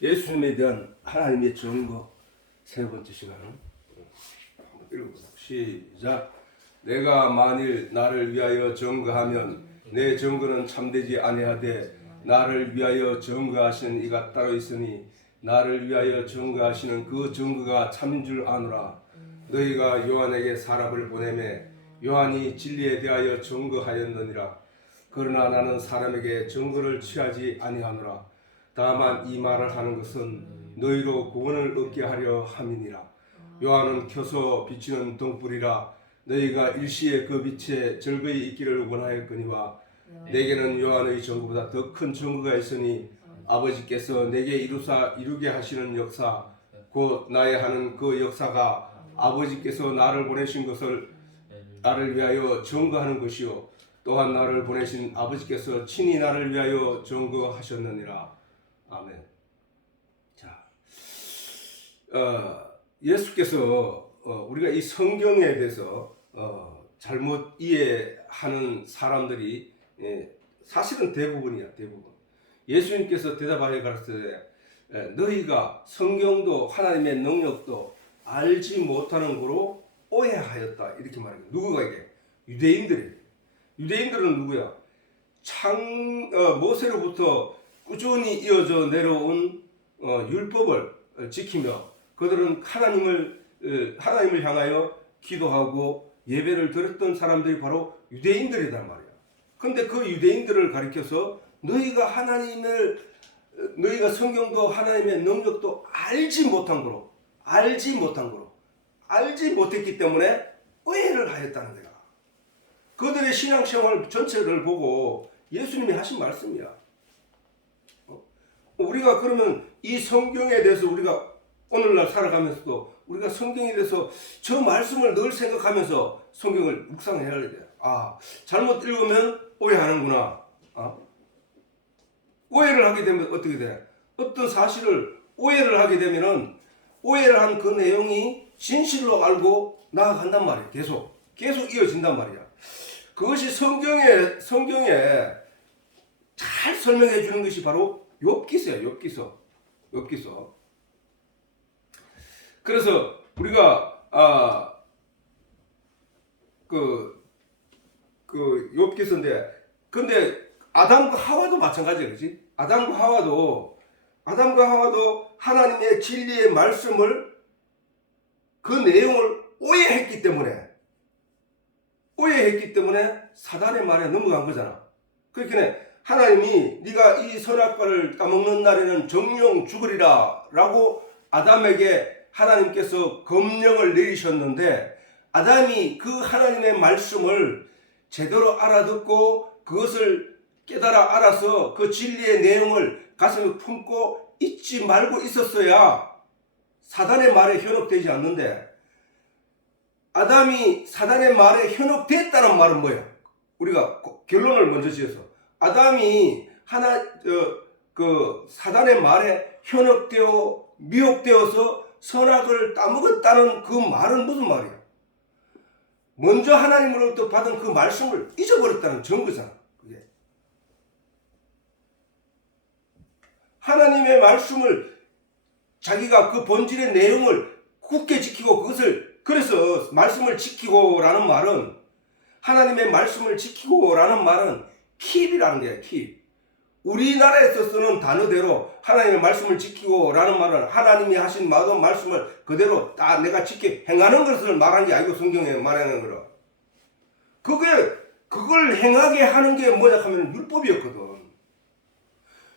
예수님에 대한 하나님의 증거 세 번째 시간은 한번 읽어보자. 시작. 내가 만일 나를 위하여 증거하면 내 증거는 참되지 아니하되 나를 위하여 증거하시는 이가 따로 있으니 나를 위하여 증거하시는 그 증거가 참인 줄 아노라. 너희가 요한에게 사람을 보내매 요한이 진리에 대하여 증거하였느니라. 그러나 나는 사람에게 증거를 취하지 아니하노라. 다만 이 말을 하는 것은 너희로 구원을 얻게 하려 함이니라. 요한은 켜서 비치는 등불이라. 너희가 일시에 그 빛에 즐거이 있기를 원하였거니와 내게는 요한의 증거보다 더 큰 증거가 있으니 아버지께서 내게 이루게 하시는 역사 곧 나의 하는 그 역사가 아버지께서 나를 보내신 것을 나를 위하여 증거하는 것이요 또한 나를 보내신 아버지께서 친히 나를 위하여 증거하셨느니라. 아멘. 자, 예수께서 우리가 이 성경에 대해서 잘못 이해하는 사람들이 사실은 대부분이야. 대부분. 예수님께서 대답하여 가르치되 너희가 성경도 하나님의 능력도 알지 못하는 거로 오해하였다. 이렇게 말해요. 누구가 이게? 유대인들이. 유대인들은 누구야? 모세로부터 꾸준히 이어져 내려온 율법을 지키며 그들은 하나님을 향하여 기도하고 예배를 드렸던 사람들이 바로 유대인들이란 말이야. 근데 그 유대인들을 가리켜서 너희가 성경도 하나님의 능력도 알지 못했기 때문에 오해를 하였다는 거야. 그들의 신앙생활 전체를 보고 예수님이 하신 말씀이야. 우리가 그러면 이 성경에 대해서 우리가 오늘날 살아가면서도 우리가 성경에 대해서 저 말씀을 늘 생각하면서 성경을 묵상해야 돼. 잘못 읽으면 오해하는구나. 오해를 하게 되면 어떻게 돼? 어떤 사실을 오해를 하게 되면은 오해를 한 그 내용이 진실로 알고 나아간단 말이야. 계속 이어진단 말이야. 그것이 성경에 잘 설명해 주는 것이 바로 욥기서야. 욥기서. 그래서 우리가 그 욥기서인데, 근데 아담과 하와도 마찬가지야, 그렇지? 아담과 하와도 하나님의 진리의 말씀을 그 내용을 오해했기 때문에 사단의 말에 넘어간 거잖아. 그러니까 하나님이 네가 이 선악과를 따먹는 날에는 정령 죽으리라 라고 아담에게 하나님께서 검령을 내리셨는데, 아담이 그 하나님의 말씀을 제대로 알아듣고 그것을 깨달아 알아서 그 진리의 내용을 가슴에 품고 잊지 말고 있었어야 사단의 말에 현혹되지 않는데, 아담이 사단의 말에 현혹됐다는 말은 뭐야? 우리가 결론을 먼저 지어서 아담이 사단의 말에 현혹되어 미혹되어서 선악을 따먹었다는 그 말은 무슨 말이야? 먼저 하나님으로부터 받은 그 말씀을 잊어버렸다는 증거잖아. 그게. 하나님의 말씀을 자기가 그 본질의 내용을 굳게 지키고 그래서 말씀을 지키고라는 말은, 하나님의 말씀을 지키고라는 말은 킵이라는 거야. 킵. 우리나라에서 쓰는 단어대로 하나님의 말씀을 지키고라는 말은 하나님이 하신 모든 말씀을 그대로 다 내가 지켜 행하는 것을 말하는 게 아니고, 성경에 말하는 거라. 그걸 행하게 하는 게 뭐냐 하면 율법이었거든.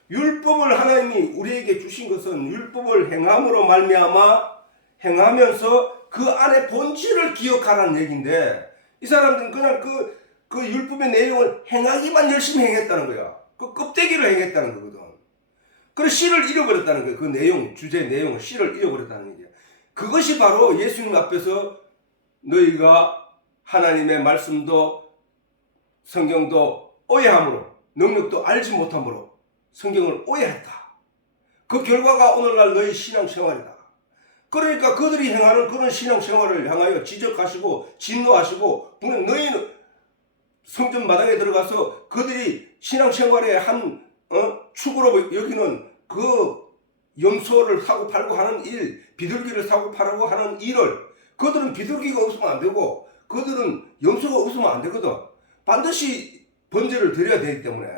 율법을 하나님이 우리에게 주신 것은 율법을 행함으로 말미암아 행하면서 그 안에 본질을 기억하라는 얘기인데, 이 사람들은 그냥 그 율법의 내용을 행하기만 열심히 행했다는 거야. 그 껍데기를 행했다는 거거든. 그래서 씨를 잃어버렸다는 거야. 그 내용, 주제 내용을 씨를 잃어버렸다는 얘기야. 그것이 바로 예수님 앞에서 너희가 하나님의 말씀도 성경도 오해함으로, 능력도 알지 못함으로 성경을 오해했다. 그 결과가 오늘날 너희 신앙생활이다. 그러니까 그들이 행하는 그런 신앙생활을 향하여 지적하시고 진노하시고, 너희는 성전 마당에 들어가서 그들이 신앙생활의 한 축으로 여기는 그 염소를 사고 팔고 하는 일, 비둘기를 사고 팔고 하는 일을 그들은 비둘기가 없으면 안 되고 그들은 염소가 없으면 안 되거든. 반드시 번제를 드려야 되기 때문에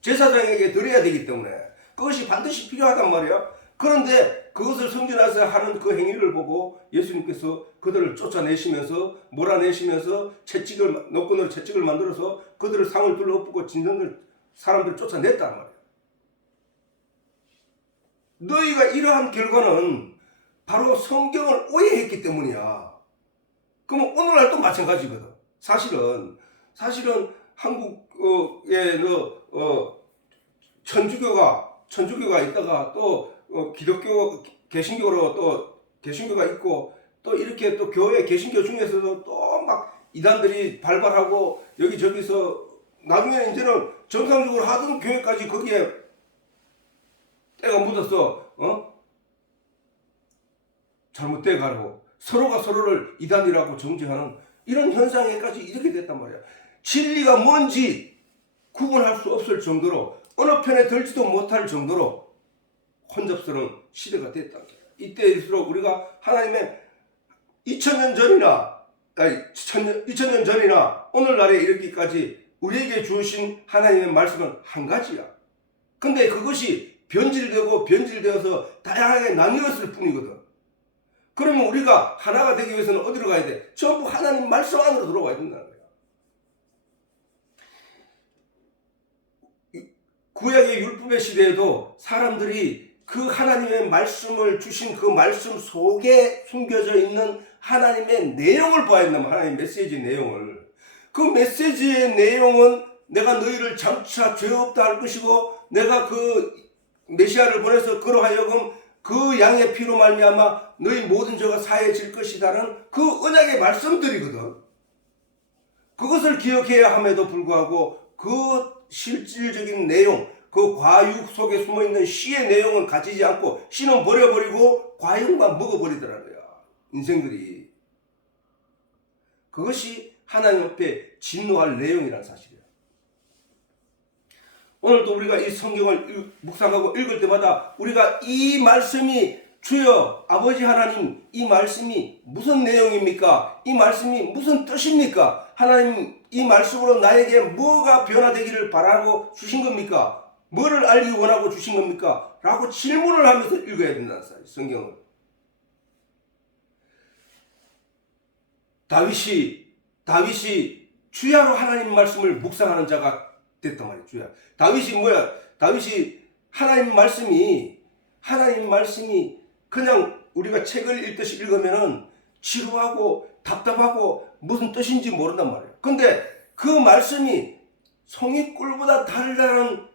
제사장에게 드려야 되기 때문에 그것이 반드시 필요하단 말이야. 그런데 그것을 성전에서 하는 그 행위를 보고 예수님께서 그들을 쫓아내시면서 몰아내시면서 채찍을 노끈으로 채찍을 만들어서 그들을 상을 둘러엎고 진정을 사람들 쫓아냈단 말이야. 너희가 이러한 결과는 바로 성경을 오해했기 때문이야. 그럼 오늘날도 마찬가지거든. 사실은 한국에 천주교가 있다가 또 기독교 개신교로 또 개신교가 있고 또 이렇게 또 교회 개신교 중에서도 또 막 이단들이 발발하고 여기저기서 나중에 이제는 정상적으로 하던 교회까지 거기에 때가 묻어서 잘못돼 가고 서로가 서로를 이단이라고 정죄하는 이런 현상에까지 이렇게 됐단 말이야. 진리가 뭔지 구분할 수 없을 정도로 어느 편에 들지도 못할 정도로 혼잡스러운 시대가 됐다. 이때일수록 우리가 하나님의 2000년 전이나 오늘날에 이르기까지 우리에게 주신 하나님의 말씀은 한 가지야. 근데 그것이 변질되어서 다양하게 나뉘었을 뿐이거든. 그러면 우리가 하나가 되기 위해서는 어디로 가야 돼? 전부 하나님 말씀 안으로 들어와야 된다는 거야. 구약의 율법의 시대에도 사람들이 그 하나님의 말씀을 주신 그 말씀 속에 숨겨져 있는 하나님의 내용을 봐야 된다면 하나님의 메시지의 내용을. 그 메시지의 내용은 내가 너희를 장차 죄 없다 할 것이고 내가 그 메시아를 보내서 그로 하여금 그 양의 피로 말미암아 너희 모든 죄가 사해질 것이다라는 그 언약의 말씀들이거든. 그것을 기억해야 함에도 불구하고 그 실질적인 내용, 그 과육 속에 숨어있는 씨의 내용은 가지지 않고 씨는 버려버리고 과육만 먹어버리더라고요. 인생들이. 그것이 하나님 앞에 진노할 내용이라는 사실이에요. 오늘도 우리가 이 성경을 묵상하고 읽을 때마다 우리가 이 말씀이 주여 아버지 하나님 이 말씀이 무슨 내용입니까? 이 말씀이 무슨 뜻입니까? 하나님 이 말씀으로 나에게 뭐가 변화되기를 바라고 주신 겁니까? 뭐를 알기 원하고 주신 겁니까? 라고 질문을 하면서 읽어야 된다는 사실, 성경을. 다윗이 주야로 하나님 말씀을 묵상하는 자가 됐단 말이에요. 주야. 다윗이 뭐야? 다윗이 하나님 말씀이 그냥 우리가 책을 읽듯이 읽으면은 지루하고 답답하고 무슨 뜻인지 모른단 말이에요. 근데 그 말씀이 송이꿀보다 달다는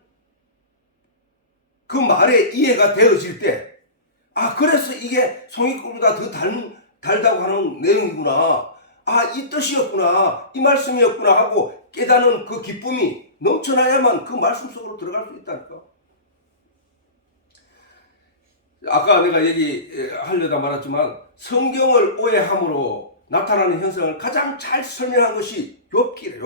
그 말에 이해가 되어질 때, 아, 그래서 이게 송이꿀보다 더 달다고 하는 내용이구나. 아, 이 뜻이었구나. 이 말씀이었구나 하고 깨닫는 그 기쁨이 넘쳐나야만 그 말씀 속으로 들어갈 수 있다니까. 아까 내가 얘기하려다 말았지만 성경을 오해함으로 나타나는 현상을 가장 잘 설명한 것이 욥기래.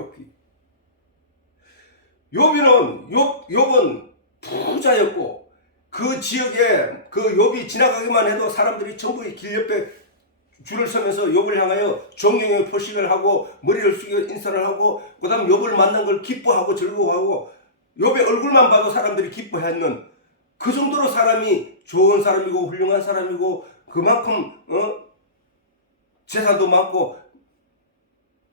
욥은 부자였고 그 지역에 그 욥이 지나가기만 해도 사람들이 전부 길 옆에 줄을 서면서 욥을 향하여 존경의 표식을 하고 머리를 숙여 인사를 하고 그 다음 욥을 만난 걸 기뻐하고 즐거워하고 욥의 얼굴만 봐도 사람들이 기뻐했는 그 정도로 사람이 좋은 사람이고 훌륭한 사람이고 그만큼 재산도 많고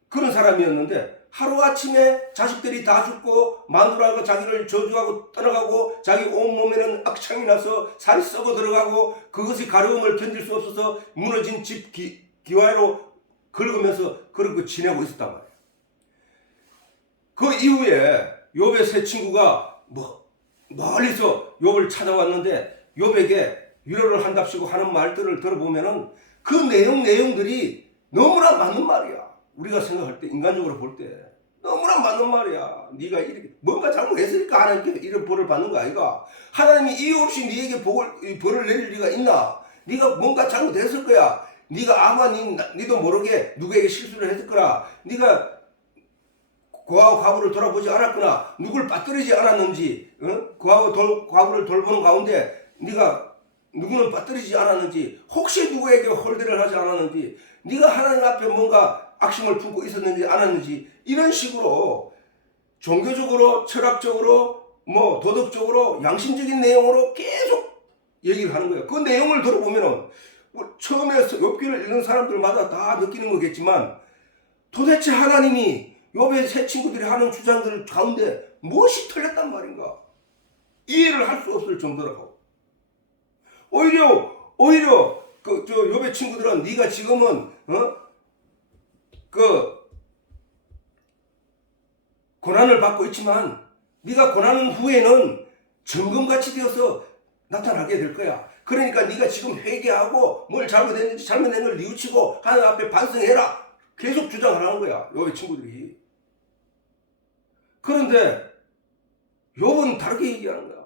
그런 사람이었는데 하루아침에 자식들이 다 죽고 마누라가 자기를 저주하고 떠나가고 자기 온몸에는 악창이 나서 살이 썩어 들어가고 그것이 가려움을 견딜 수 없어서 무너진 집 기와로 긁으면서 그러고 지내고 있었단 말이에요. 그 이후에 욥의 세 친구가 멀리서 욥을 찾아왔는데 욥에게 위로를 한답시고 하는 말들을 들어보면은 그 내용들이 너무나 맞는 말이야. 우리가 생각할 때 인간적으로 볼 때 너무나 맞는 말이야. 네가 이렇게 뭔가 잘못했으니까 하나님께 이런 벌을 받는 거 아이가? 하나님이 이유 없이 네에게 벌을 내릴 리가 있나? 네가 뭔가 잘못했을 거야. 네가 아마 니도 모르게 누구에게 실수를 했을 거라. 네가 그하고 과거를 돌아보지 않았거나 누굴 빠뜨리지 않았는지, 그하고 과거를 돌보는 가운데 네가 누구는 빠뜨리지 않았는지, 혹시 누구에게 홀대를 하지 않았는지, 네가 하나님 앞에 뭔가 악심을 품고 있었는지 않았는지, 이런 식으로 종교적으로, 철학적으로, 뭐 도덕적으로, 양심적인 내용으로 계속 얘기를 하는 거예요. 그 내용을 들어보면은 처음에 욥기를 읽는 사람들마다 다 느끼는 거겠지만, 도대체 하나님이 욥의 세 친구들이 하는 주장들 가운데 무엇이 틀렸단 말인가? 이해를 할 수 없을 정도라고. 오히려 그 저 욥의 친구들은 네가 지금은 그 고난을 받고 있지만 네가 고난 후에는 정금같이 되어서 나타나게 될 거야. 그러니까 네가 지금 회개하고 뭘 잘못했는지 잘못된 걸 뉘우치고 하나님 앞에 반성해라. 계속 주장하라는 거야. 욥의 친구들이. 그런데 욥은 다르게 얘기하는 거야.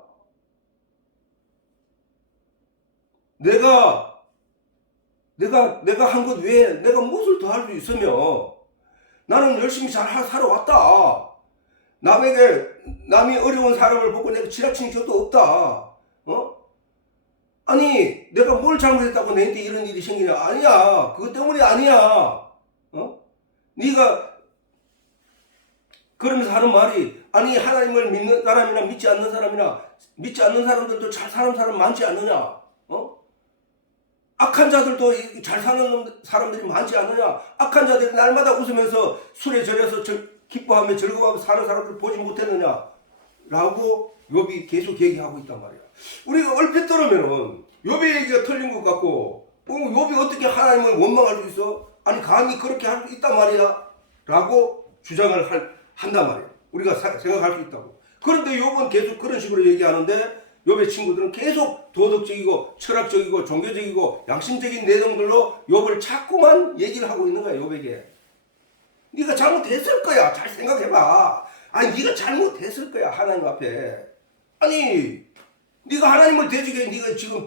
내가 한 것 외에 내가 무엇을 더 할 수 있으며 나는 열심히 잘 살아왔다. 남이 어려운 사람을 보고 내가 지나친 적도 없다. 아니 내가 뭘 잘못했다고 내한테 이런 일이 생기냐? 아니야. 그것 때문이 아니야. 네가 그러면서 하는 말이, 아니 하나님을 믿는 사람이나 믿지 않는 사람들도 잘 사는 사람 많지 않느냐? 악한 자들도 잘 사는 사람들이 많지 않느냐? 악한 자들이 날마다 웃으면서 술에 절여서 기뻐하며 즐거워하며 사는 사람들 보지 못했느냐? 라고 욥이 계속 얘기하고 있단 말이야. 우리가 얼핏 들으면은 욥의 얘기가 틀린 것 같고, 욥이 어떻게 하나님을 원망할 수 있어? 아니 감히 그렇게 할 수 있단 말이야? 라고 주장을 한단 말이야. 우리가 생각할 수 있다고. 그런데 욥은 계속 그런 식으로 얘기하는데, 욥의 친구들은 계속 도덕적이고 철학적이고 종교적이고 양심적인 내용들로 욥을 자꾸만 얘기를 하고 있는 거야. 욥에게. 네가 잘못했을 거야. 잘 생각해봐. 아니 네가 잘못했을 거야. 하나님 앞에. 아니 네가 하나님을 대적해. 네가 지금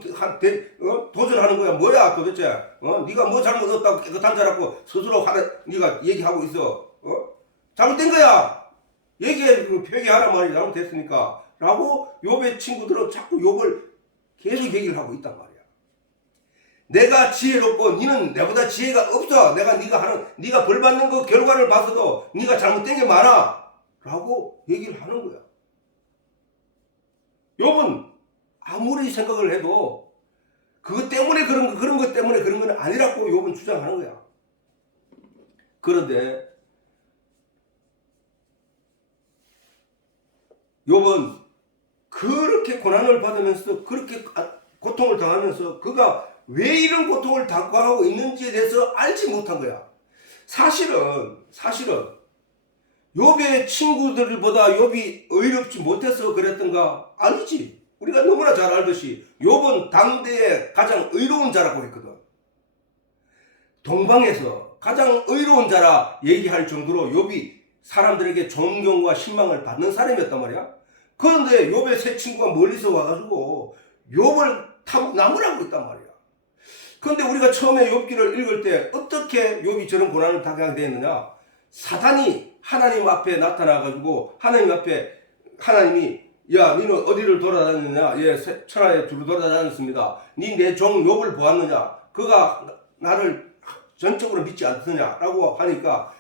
도전하는 거야. 뭐야 도대체? 네가 뭐 잘못했다고 깨끗한 자라고 스스로 네가 얘기하고 있어. 잘못된 거야. 얘기해. 회개하란 말이 잘못됐으니까. 라고 욥의 친구들은 자꾸 욥을 계속 얘기를 하고 있단 말이야. 내가 지혜롭고 너는 내보다 지혜가 없어. 네가 벌 받는 그 결과를 봐서도 네가 잘못된 게 많아. 라고 얘기를 하는 거야. 욥은 아무리 생각을 해도 그것 때문에 그런 것 때문에 그런 건 아니라고 욥은 주장하는 거야. 그런데 욥은 그렇게 고난을 받으면서 그렇게 고통을 당하면서 그가 왜 이런 고통을 당하고 있는지에 대해서 알지 못한 거야. 사실은 욥의 친구들보다 욥이 의롭지 못해서 그랬던가? 아니지. 우리가 너무나 잘 알듯이 욥은 당대의 가장 의로운 자라고 했거든. 동방에서 가장 의로운 자라 얘기할 정도로 욥이 사람들에게 존경과 신망을 받는 사람이었단 말이야. 그런데 욥의 세 친구가 멀리서 와가지고 욥을 나무라고 있단 말이야. 그런데 우리가 처음에 욥기를 읽을 때 어떻게 욥이 저런 고난을 당하게 되었느냐? 사단이 하나님 앞에 나타나가지고 하나님이 야 너는 어디를 돌아다녔느냐? 예, 천하에 두루 돌아다녔습니다. 네 내 종 욥을 보았느냐? 그가 나를 전적으로 믿지 않느냐? 라고 하니까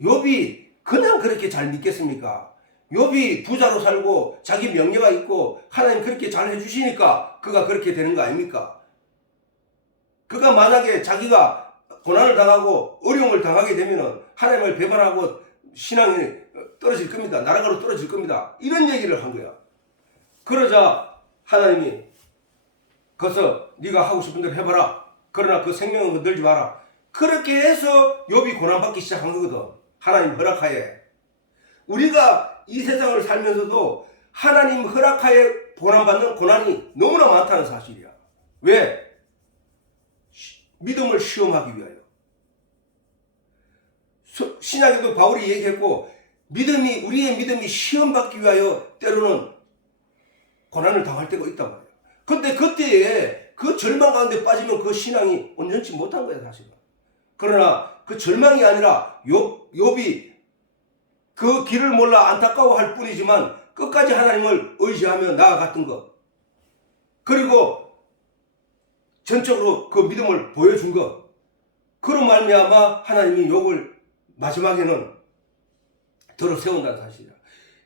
욥이 그냥 그렇게 잘 믿겠습니까? 욥이 부자로 살고 자기 명예가 있고 하나님 그렇게 잘 해주시니까 그가 그렇게 되는 거 아닙니까? 그가 만약에 자기가 고난을 당하고 어려움을 당하게 되면은 하나님을 배반하고 신앙이 떨어질 겁니다. 나라가로 떨어질 겁니다. 이런 얘기를 한 거야. 그러자 하나님이 거기서 네가 하고 싶은 대로 해봐라. 그러나 그 생명은 건들지 마라. 그렇게 해서 욥이 고난받기 시작한 거거든. 하나님 허락하에. 우리가 이 세상을 살면서도 하나님 허락하에 고난받는 고난이 너무나 많다는 사실이야. 왜? 믿음을 시험하기 위하여. 신약에도 바울이 얘기했고 우리의 믿음이 시험받기 위하여 때로는 고난을 당할 때가 있단 말이야. 근데 그때에 그 절망 가운데 빠지면 그 신앙이 온전치 못한 거야 사실은. 그러나 그 절망이 아니라 욥이 그 길을 몰라 안타까워할 뿐이지만 끝까지 하나님을 의지하며 나아갔던 것. 그리고 전적으로 그 믿음을 보여준 것. 그로 말미암아 하나님이 욥을 마지막에는 들어 세운다는 사실이야.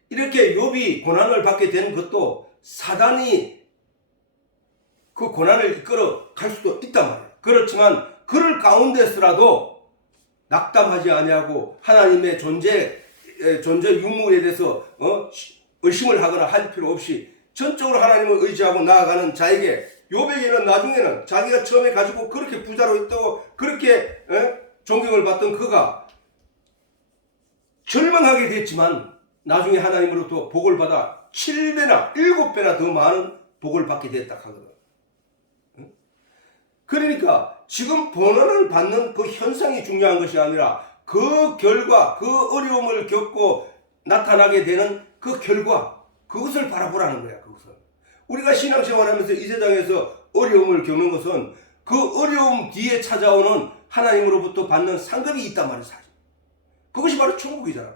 이렇게 욥이 고난을 받게 된 것도 사단이 그 고난을 이끌어 갈 수도 있단 말이야. 그렇지만 그럴 가운데서라도 낙담하지 아니하고 하나님의 존재 유무에 대해서 의심을 하거나 할 필요 없이 전적으로 하나님을 의지하고 나아가는 자에게, 욥에게는 나중에는 자기가 처음에 가지고 그렇게 부자로 있다고 그렇게 존경을 받던 그가 절망하게 됐지만 나중에 하나님으로부터 복을 받아 7배나 7배나 더 많은 복을 받게 됐다 하거든. 그러니까 지금 번호를 받는 그 현상이 중요한 것이 아니라 그 결과, 그 어려움을 겪고 나타나게 되는 그 결과, 그것을 바라보라는 거야. 그것은 우리가 신앙생활하면서 이 세상에서 어려움을 겪는 것은 그 어려움 뒤에 찾아오는 하나님으로부터 받는 상급이 있단 말이야. 사실 그것이 바로 천국이잖아.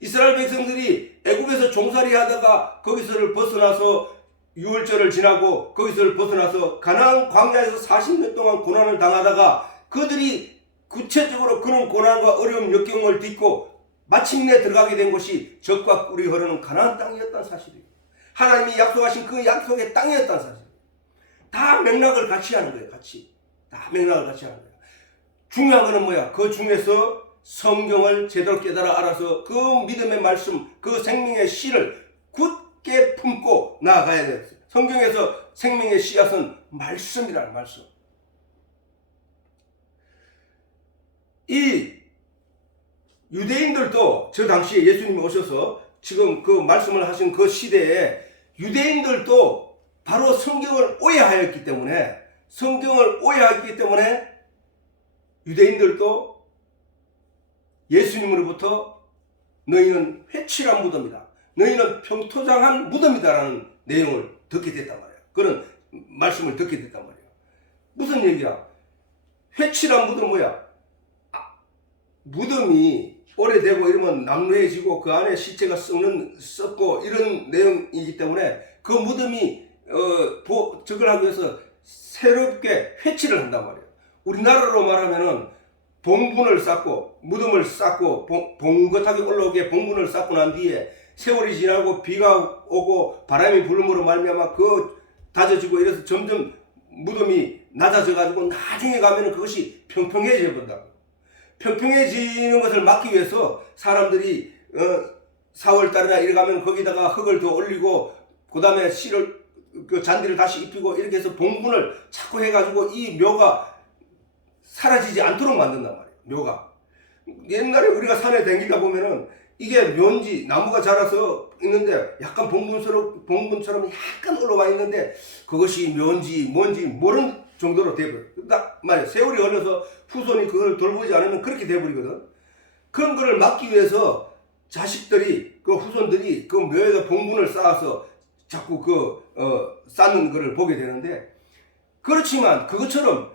이스라엘 백성들이 애굽에서 종살이 하다가 거기서를 벗어나서 유월절을 지나고 거기서 벗어나서 가나안 광야에서 40년 동안 고난을 당하다가 그들이 구체적으로 그런 고난과 어려움 역경을 딛고 마침내 들어가게 된 곳이 젖과 꿀이 흐르는 가나안 땅이었다는 사실이에요. 하나님이 약속하신 그 약속의 땅이었다는 사실. 다 맥락을 같이 하는 거예요. 같이. 다 맥락을 같이 하는 거예요. 중요한 거는 뭐야? 그 중에서 성경을 제대로 깨달아 알아서 그 믿음의 말씀, 그 생명의 씨를 굳게 품고 나아가야 돼요. 성경에서 생명의 씨앗은 말씀이라는 말씀. 이 유대인들도 저 당시에 예수님이 오셔서 지금 그 말씀을 하신 그 시대에 유대인들도 바로 성경을 오해하였기 때문에 유대인들도 예수님으로부터 너희는 회칠한 무덤이다, 너희는 평토장한 무덤이다라는 내용을 듣게 됐단 말이야. 그런 말씀을 듣게 됐단 말이야. 무슨 얘기야? 회칠한 무덤 뭐야? 무덤이 오래되고 이러면 남루해지고 그 안에 시체가 썩고 이런 내용이기 때문에 그 무덤이 저걸 하기 위해서 새롭게 회칠을 한단 말이에요. 우리나라로 말하면은 봉분을 쌓고 무덤을 쌓고 봉긋하게 올라오게 봉분을 쌓고 난 뒤에 세월이 지나고 비가 오고 바람이 불므로 말미암아 그 다져지고 이래서 점점 무덤이 낮아져 가지고 나중에 가면은 그것이 평평해져 버린다. 평평해지는 것을 막기 위해서 사람들이 4월달이나 이래 가면 거기다가 흙을 더 올리고 그 다음에 그 잔디를 다시 입히고 이렇게 해서 봉분을 자꾸 해가지고 이 묘가 사라지지 않도록 만든단 말이에요. 묘가. 옛날에 우리가 산에 다니다 보면은 이게 묘인지 나무가 자라서 있는데 약간 봉분처럼 약간 올라와 있는데 그것이 묘인지 뭔지 모르는 정도로 돼버려. 말이야. 세월이 흘러서 후손이 그걸 돌보지 않으면 그렇게 돼버리거든. 그런 거를 막기 위해서 자식들이, 그 후손들이 그 묘에다 봉분을 쌓아서 자꾸 쌓는 거를 보게 되는데, 그렇지만 그것처럼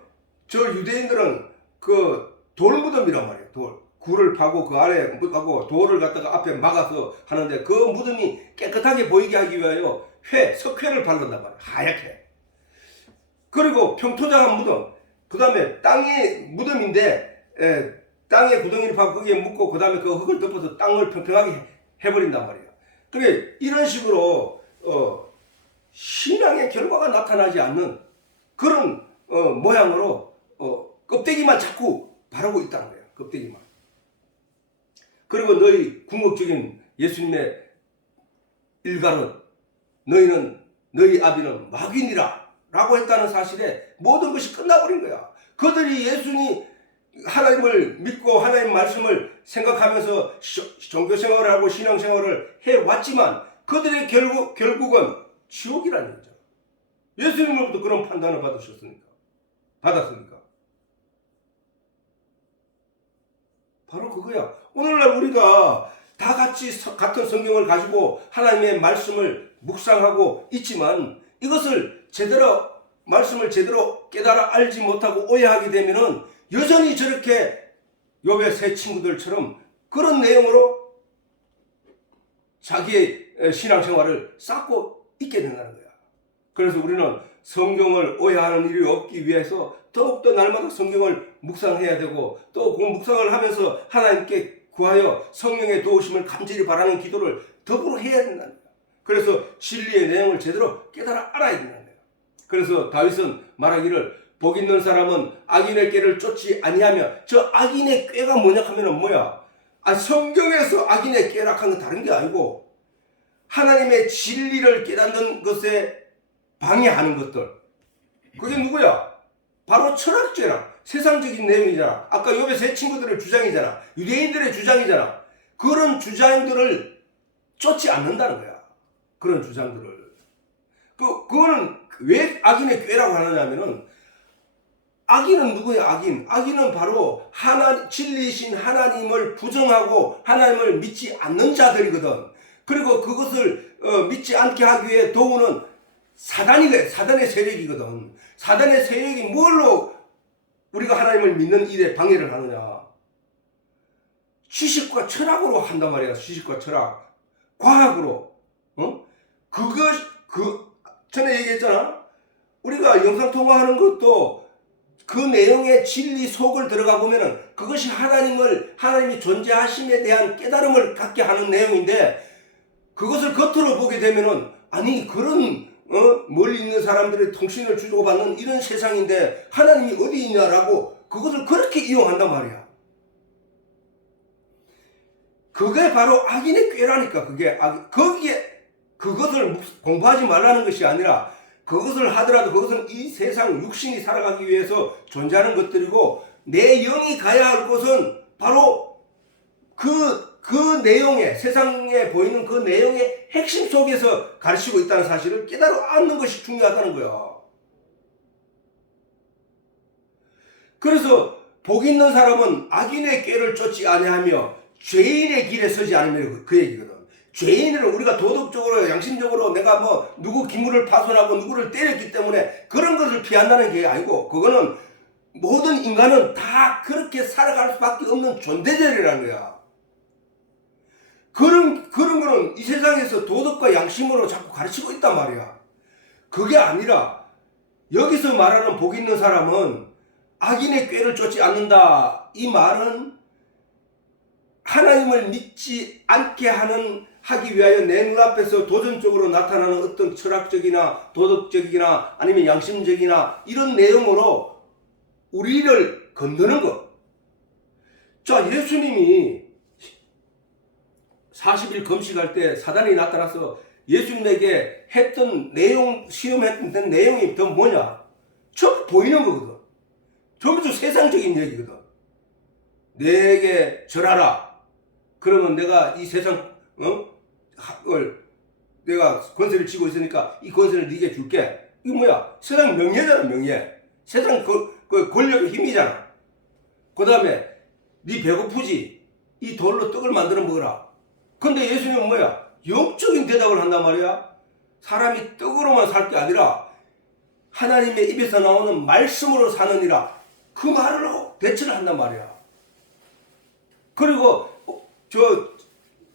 저 유대인들은 그 돌무덤이란 말이에요. 굴을 파고 그 아래 하고 돌을 갖다가 앞에 막아서 하는데 그 무덤이 깨끗하게 보이게 하기 위하여 석회를 바른단 말이에요. 하얗게. 그리고 평토장한 무덤, 그 다음에 땅이 무덤인데 땅에 구덩이를 파고 거기에 묻고 그 다음에 그 흙을 덮어서 땅을 평평하게 해버린단 말이에요. 그러니까 이런 식으로 신앙의 결과가 나타나지 않는 그런 모양으로 껍데기만 자꾸 바르고 있다는 거예요. 껍데기만. 그리고 너희 궁극적인 예수님의 일가는 너희 아비는 마귀니라 라고 했다는 사실에 모든 것이 끝나버린 거야. 그들이 하나님을 믿고 하나님 말씀을 생각하면서 종교생활을 하고 신앙생활을 해왔지만 그들의 결국은 지옥이라는 거죠. 예수님으로부터 그런 판단을 받았습니까? 바로 그거야. 오늘날 우리가 다 같이 같은 성경을 가지고 하나님의 말씀을 묵상하고 있지만 이것을 말씀을 제대로 깨달아 알지 못하고 오해하게 되면은 여전히 저렇게 욥의 세 친구들처럼 그런 내용으로 자기의 신앙생활을 쌓고 있게 된다는 거야. 그래서 우리는 성경을 오해하는 일이 없기 위해서 더욱더 날마다 성경을 묵상해야 되고, 또 그 묵상을 하면서 하나님께 구하여 성령의 도우심을 간절히 바라는 기도를 더불어 해야 된다는 거야. 그래서 진리의 내용을 제대로 깨달아 알아야 된다는 거야. 그래서 다윗은 말하기를 복 있는 사람은 악인의 꾀를 쫓지 아니하며, 저 악인의 꾀가 뭐냐 하면은 뭐야? 성경에서 악인의 꾀락한 건 다른 게 아니고 하나님의 진리를 깨닫는 것에 방해하는 것들. 그게 누구야? 바로 철학죄랑 세상적인 내용이잖아. 아까 욥의 세 친구들의 주장이잖아. 유대인들의 주장이잖아. 그런 주장들을 쫓지 않는다는 거야. 그런 주장들을. 그거는 왜 악인의 꾀라고 하느냐면은, 악인은 누구야? 악인은 바로 진리이신 하나님을 부정하고 하나님을 믿지 않는 자들이거든. 그리고 그것을 믿지 않게 하기 위해 도우는 사단의 세력이거든. 사단의 세력이 뭘로 우리가 하나님을 믿는 일에 방해를 하느냐? 지식과 철학으로 한단 말이야. 지식과 철학, 과학으로. 전에 얘기했잖아. 우리가 영상 통화하는 것도 그 내용의 진리 속을 들어가 보면은 그것이 하나님이 존재하심에 대한 깨달음을 갖게 하는 내용인데, 그것을 겉으로 보게 되면은 그런 멀리 있는 사람들의 통신을 주고받는 이런 세상인데 하나님이 어디 있냐라고 그것을 그렇게 이용한단 말이야. 그게 바로 악인의 꾀라니까. 그것을 공부하지 말라는 것이 아니라, 그것을 하더라도 그것은 이 세상 육신이 살아가기 위해서 존재하는 것들이고, 내 영이 가야 할 곳은 바로 그 내용에, 세상에 보이는 그 내용의 핵심 속에서 가르치고 있다는 사실을 깨달아 앉는 것이 중요하다는 거야. 그래서 복 있는 사람은 악인의 꾀를 쫓지 아니하며 죄인의 길에 서지 않으며, 그 얘기거든. 죄인을 우리가 도덕적으로 양심적으로 내가 누구 기물을 파손하고 누구를 때렸기 때문에 그런 것을 피한다는 게 아니고, 그거는 모든 인간은 다 그렇게 살아갈 수밖에 없는 존재들이라는 거야. 그런 거는 이 세상에서 도덕과 양심으로 자꾸 가르치고 있단 말이야. 그게 아니라 여기서 말하는 복 있는 사람은 악인의 꾀를 쫓지 않는다. 이 말은 하나님을 믿지 않게 하기 위하여 내 눈앞에서 도전적으로 나타나는 어떤 철학적이나 도덕적이나 아니면 양심적이나 이런 내용으로 우리를 건드는 것. 자, 예수님이 40일 금식할 때 사단이 나타나서 예수님에게 했던 내용, 시험했던 내용이 더 뭐냐? 전부 보이는 거거든. 전부 세상적인 얘기거든. 내게 절하라. 그러면 내가 이 세상 내가 권세를 쥐고 있으니까 이 권세를 네게 줄게. 이거 뭐야? 세상 명예잖아, 명예. 세상 그 권력의 힘이잖아. 그 다음에 네 배고프지? 이 돌로 떡을 만들어 먹어라. 근데 예수님은 뭐야? 영적인 대답을 한단 말이야. 사람이 떡으로만 살 게 아니라 하나님의 입에서 나오는 말씀으로 사느니라. 그 말로 대처를 한단 말이야. 그리고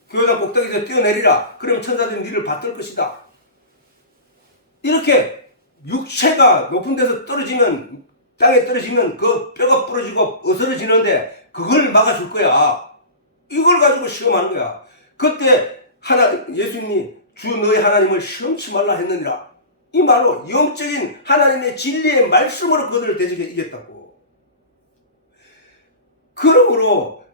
교회당 꼭대기에서 뛰어내리라. 그러면 천사들이 니를 받들 것이다. 이렇게 육체가 높은 데서 떨어지면, 땅에 떨어지면 그 뼈가 부러지고 어스러지는데 그걸 막아줄 거야. 이걸 가지고 시험하는 거야. 그때 예수님이 주 너의 하나님을 시험치 말라 했느니라. 이 말로 영적인 하나님의 진리의 말씀으로 그들을 대적해 이겼다고. 그러므로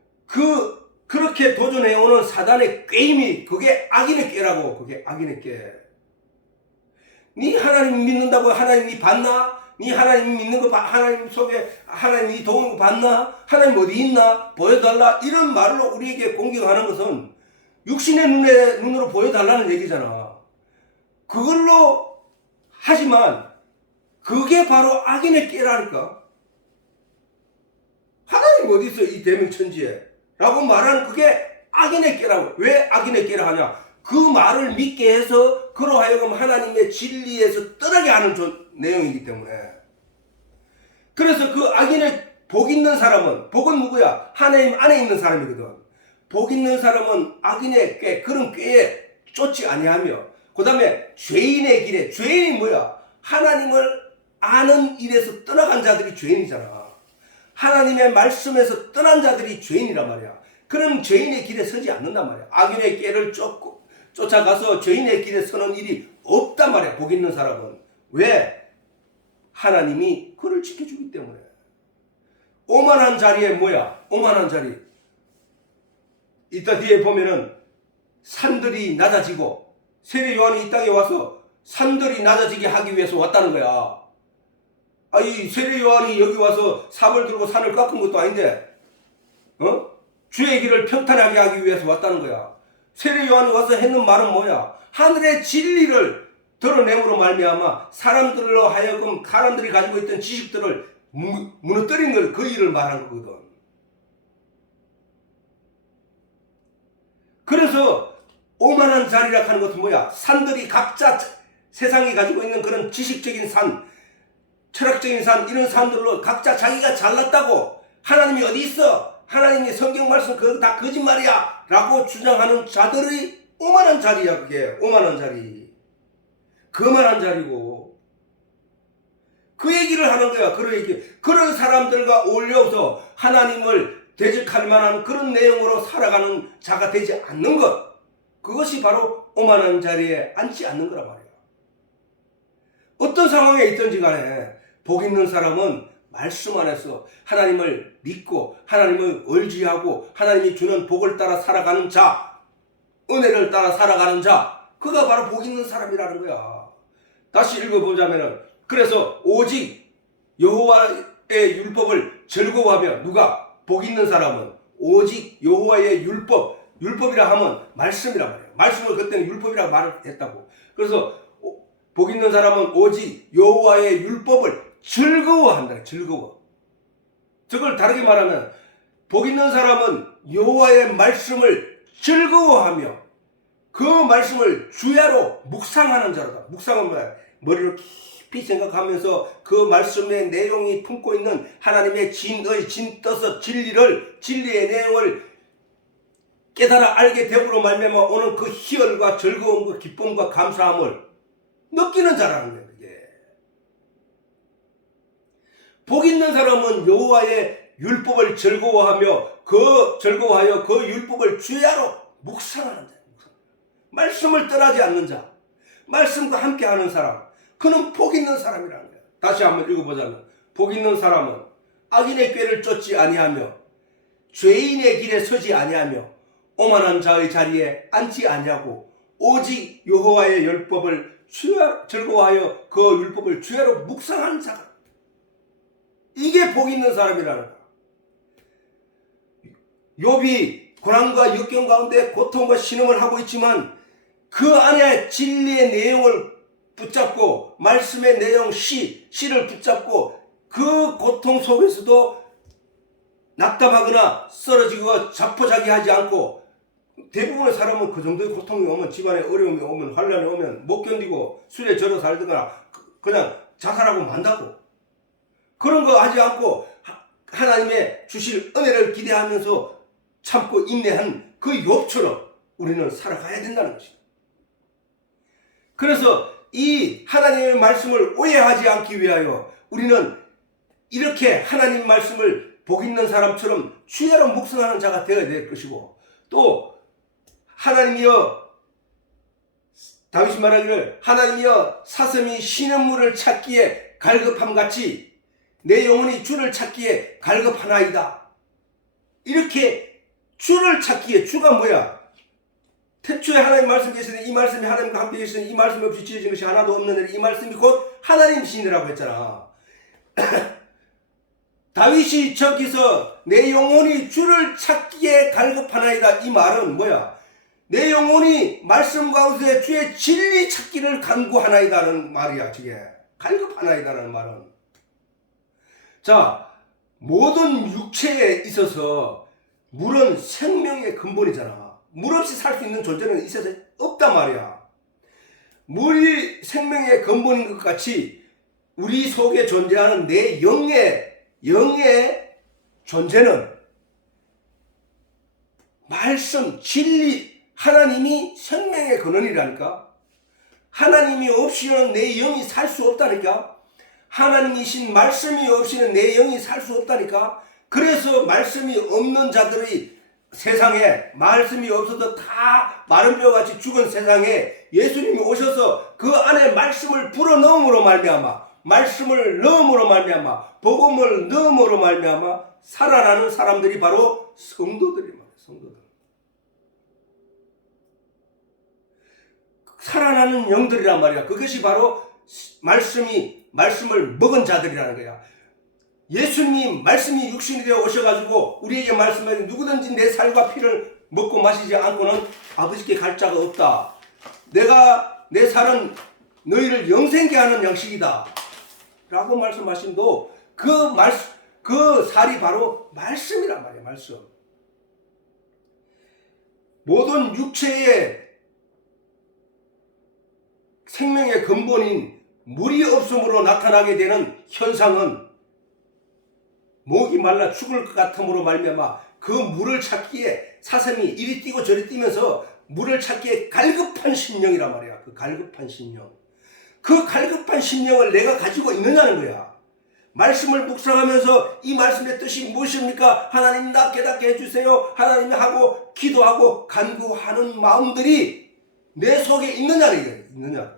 그렇게 도전해오는 사단의 꾀임이, 그게 악인의 꾀라고. 그게 악인의 꾀. 네 하나님 믿는다고 하나님 니 봤나? 네 하나님 믿는 거 하나님 속에 하나님 니 도우는 거 봤나? 하나님 어디 있나? 보여달라. 이런 말로 우리에게 공격하는 것은 육신의 눈으로 보여달라는 얘기잖아. 그걸로 하지만 그게 바로 악인의 꾀라니까. 하나님 어디 있어 이 대명천지에? 라고 말하는 그게 악인의 꾀라고. 왜 악인의 꾀라 하냐? 그 말을 믿게 해서 그로 하여금 하나님의 진리에서 떠나게 하는 내용이기 때문에. 그래서 그 악인의 복 있는 사람은, 복은 누구야? 하나님 안에 있는 사람이거든. 복 있는 사람은 악인의 꾀, 그런 꾀에 쫓지 아니하며, 그 다음에 죄인의 길에, 죄인이 뭐야? 하나님을 아는 일에서 떠나간 자들이 죄인이잖아. 하나님의 말씀에서 떠난 자들이 죄인이란 말이야. 그런 죄인의 길에 서지 않는단 말이야. 악인의 꾀를 쫓아가서 죄인의 길에 서는 일이 없단 말이야. 복 있는 사람은. 왜? 하나님이 그를 지켜주기 때문에. 오만한 자리에 뭐야? 오만한 자리. 이따 뒤에 보면은 산들이 낮아지고, 세례 요한이 이 땅에 와서 산들이 낮아지게 하기 위해서 왔다는 거야. 이 세례 요한이 여기 와서 삽을 들고 산을 깎은 것도 아닌데, 주의 길을 평탄하게 하기 위해서 왔다는 거야. 세례 요한이 와서 했는 말은 뭐야? 하늘의 진리를 드러냄으로 말미암아 사람들로 하여금 사람들이 가지고 있던 지식들을 무너뜨린 걸, 그 일을 말한 거거든. 그래서 오만한 자리라 하는 것은 뭐야? 산들이 각자 세상이 가지고 있는 그런 지식적인 산, 철학적인 산, 이런 산들로 각자 자기가 잘났다고, 하나님이 어디 있어? 하나님이 성경 말씀 그거 다 거짓말이야 라고 주장하는 자들의 오만한 자리야. 그게 오만한 자리. 거만한 자리고, 그 얘기를 하는 거야. 그런 사람들과 어울려서 하나님을 대적할 만한 그런 내용으로 살아가는 자가 되지 않는 것, 그것이 바로 오만한 자리에 앉지 않는 거란 말이야. 어떤 상황에 있든지 간에 복 있는 사람은 말씀 안에서 하나님을 믿고 하나님을 의지하고 하나님이 주는 복을 따라 살아가는 자, 은혜를 따라 살아가는 자, 그가 바로 복 있는 사람이라는 거야. 다시 읽어보자면은, 그래서 오직 여호와의 율법을 즐거워하며, 누가? 복 있는 사람은 오직 여호와의 율법이라 하면 말씀이란 말이야. 말씀을 그때는 율법이라고 말을 했다고. 그래서 복 있는 사람은 오직 여호와의 율법을 즐거워한다. 즐거워. 저걸 다르게 말하면, 복 있는 사람은 여호와의 말씀을 즐거워하며 그 말씀을 주야로 묵상하는 자로다. 묵상은 뭐야? 머리로 깊이 생각하면서 그 말씀의 내용이 품고 있는 하나님의 진뜻의 진리의 내용을 깨달아 알게 되므로 말미암아 오는 그 희열과 즐거움과 기쁨과 감사함을 느끼는 자라는 거예요. 이게. 복 있는 사람은 여호와의 율법을 즐거워하여 그 율법을 주야로 묵상하는 자. 말씀을 떠나지 않는 자, 말씀과 함께하는 사람, 그는 복 있는 사람이라는 거예요. 다시 한번 읽어보자면, 복 있는 사람은 악인의 꾀를 쫓지 아니하며 죄인의 길에 서지 아니하며 오만한 자의 자리에 앉지 아니하고 오직 여호와의 율법을 즐거워하여 그 율법을 주야로 묵상하는 자가, 이게 복 있는 사람이라는 거야. 욥이 고난과 역경 가운데 고통과 신음을 하고 있지만 그 안에 진리의 내용을 붙잡고 말씀의 내용 시를 붙잡고 그 고통 속에서도 낙담하거나 쓰러지고 자포자기하지 않고, 대부분의 사람은 그 정도의 고통이 오면, 집안에 어려움이 오면, 환란이 오면 못 견디고 술에 절어 살거나 그냥 자살하고 만다고. 그런 거 하지 않고 하나님의 주실 은혜를 기대하면서 참고 인내한 그 욥처럼 우리는 살아가야 된다는 것입니다. 그래서 이 하나님의 말씀을 오해하지 않기 위하여 우리는 이렇게 하나님 말씀을 복 있는 사람처럼 주야로 묵상하는 자가 되어야 될 것이고, 또 하나님이여, 다윗이 말하기를 하나님이여 사슴이 쉬는 물을 찾기에 갈급함같이 내 영혼이 주를 찾기에 갈급하나이다. 이렇게 주를 찾기에, 주가 뭐야? 태초에 하나님 말씀 계시는 이 말씀이 하나님과 함께 계시는 이 말씀 없이 지어진 것이 하나도 없는 이 말씀이 곧 하나님이시니라고 했잖아. 다윗이 저기서 내 영혼이 주를 찾기에 갈급하나이다, 이 말은 뭐야? 내 영혼이 말씀 가운데 주의 진리 찾기를 간구하나이다는 말이야. 저게 갈급하나이다라는 말은. 자, 모든 육체에 있어서 물은 생명의 근본이잖아. 물 없이 살 수 있는 존재는 이 세상에 없단 말이야. 물이 생명의 근본인 것 같이 우리 속에 존재하는 내 영의 존재는 말씀, 진리, 하나님이 생명의 근원이라니까. 하나님이 없이는 내 영이 살 수 없다니까. 하나님이신 말씀이 없이는 내 영이 살 수 없다니까. 그래서 말씀이 없는 자들이 세상에, 말씀이 없어서 다 마른 뼈같이 죽은 세상에 예수님이 오셔서 그 안에 말씀을 불어넣음으로 말미암아, 말씀을 넣음으로 말미암아, 복음을 넣음으로 말미암아 살아나는 사람들이 바로 성도들이 말이에요. 성도들. 살아나는 영들이란 말이야. 그것이 바로 말씀을 먹은 자들이라는 거야. 예수님 말씀이 육신이 되어 오셔가지고 우리에게 말씀하신 누구든지 내 살과 피를 먹고 마시지 않고는 아버지께 갈 자가 없다. 내 살은 너희를 영생케 하는 양식이다. 라고 말씀하신도 그 살이 바로 말씀이란 말이에요. 말씀. 모든 육체의 생명의 근본인 물이 없음으로 나타나게 되는 현상은 목이 말라 죽을 것 같음으로 말미암아 그 물을 찾기에 사슴이 이리 뛰고 저리 뛰면서 물을 찾기에 갈급한 심령이란 말이야. 그 갈급한 심령. 그 갈급한 심령을 내가 가지고 있느냐는 거야. 말씀을 묵상하면서 이 말씀의 뜻이 무엇입니까? 하나님 나 깨닫게 해주세요. 하나님 하고 기도하고 간구하는 마음들이 내 속에 있느냐는 거야. 있느냐.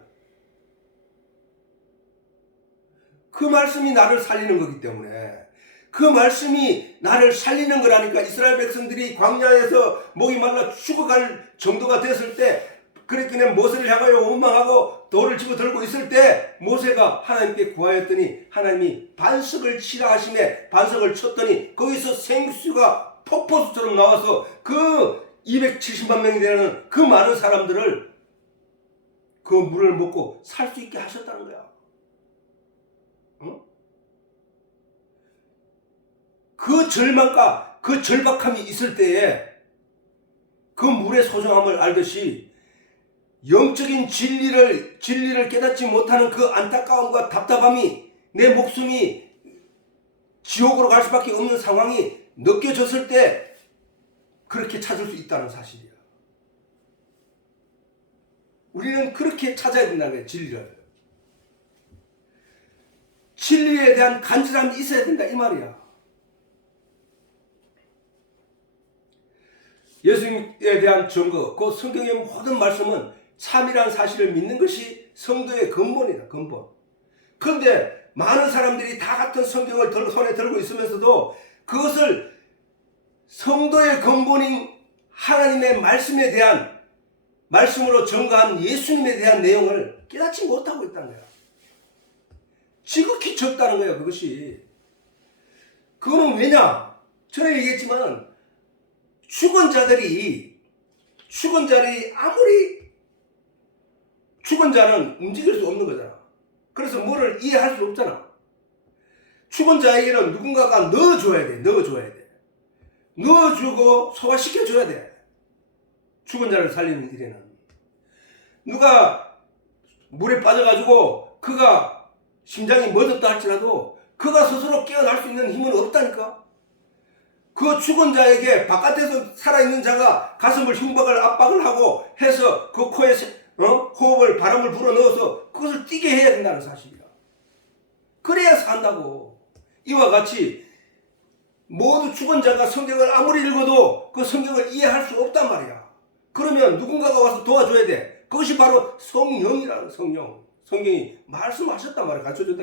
그 말씀이 나를 살리는 거기 때문에, 그 말씀이 나를 살리는 거라니까. 이스라엘 백성들이 광야에서 목이 말라 죽어갈 정도가 됐을 때, 그렇게 모세를 향하여 원망하고 돌을 집어 들고 있을 때 모세가 하나님께 구하였더니 하나님이 반석을 치라 하심에 반석을 쳤더니 거기서 생수가 폭포수처럼 나와서 그 270만 명이 되는 그 많은 사람들을 그 물을 먹고 살 수 있게 하셨다는 거야. 응? 그 절망과 그 절박함이 있을 때에 그 물의 소중함을 알듯이 영적인 진리를 깨닫지 못하는 그 안타까움과 답답함이, 내 목숨이 지옥으로 갈 수밖에 없는 상황이 느껴졌을 때 그렇게 찾을 수 있다는 사실이야. 우리는 그렇게 찾아야 된다는 거야. 진리를. 진리에 대한 간절함이 있어야 된다 이 말이야. 예수님에 대한 증거, 그 성경의 모든 말씀은 참이라는 사실을 믿는 것이 성도의 근본이다. 근본. 그런데 많은 사람들이 다 같은 성경을 손에 들고 있으면서도 그것을 성도의 근본인 하나님의 말씀에 대한, 말씀으로 증거한 예수님에 대한 내용을 깨닫지 못하고 있다는 거야. 지극히 적다는 거야. 그것이. 그거는 왜냐? 전에 얘기했지만 죽은 자들이 아무리, 죽은 자는 움직일 수 없는 거잖아. 그래서 뭐를 이해할 수 없잖아. 죽은 자에게는 누군가가 넣어줘야 돼. 넣어주고 소화시켜줘야 돼. 죽은 자를 살리는 일에는. 누가 물에 빠져가지고 그가 심장이 멎었다 할지라도 그가 스스로 깨어날 수 있는 힘은 없다니까. 그 죽은 자에게 바깥에서 살아있는 자가 가슴을 흉박을 압박을 하고 해서 그 코에 호흡을, 바람을 불어넣어서 그것을 뛰게 해야 된다는 사실이야. 그래야 산다고. 이와 같이 모두 죽은 자가 성경을 아무리 읽어도 그 성경을 이해할 수 없단 말이야. 그러면 누군가가 와서 도와줘야 돼. 그것이 바로 성령이라는 성령. 성경이 말씀하셨단 말이야. 가르쳐줬다.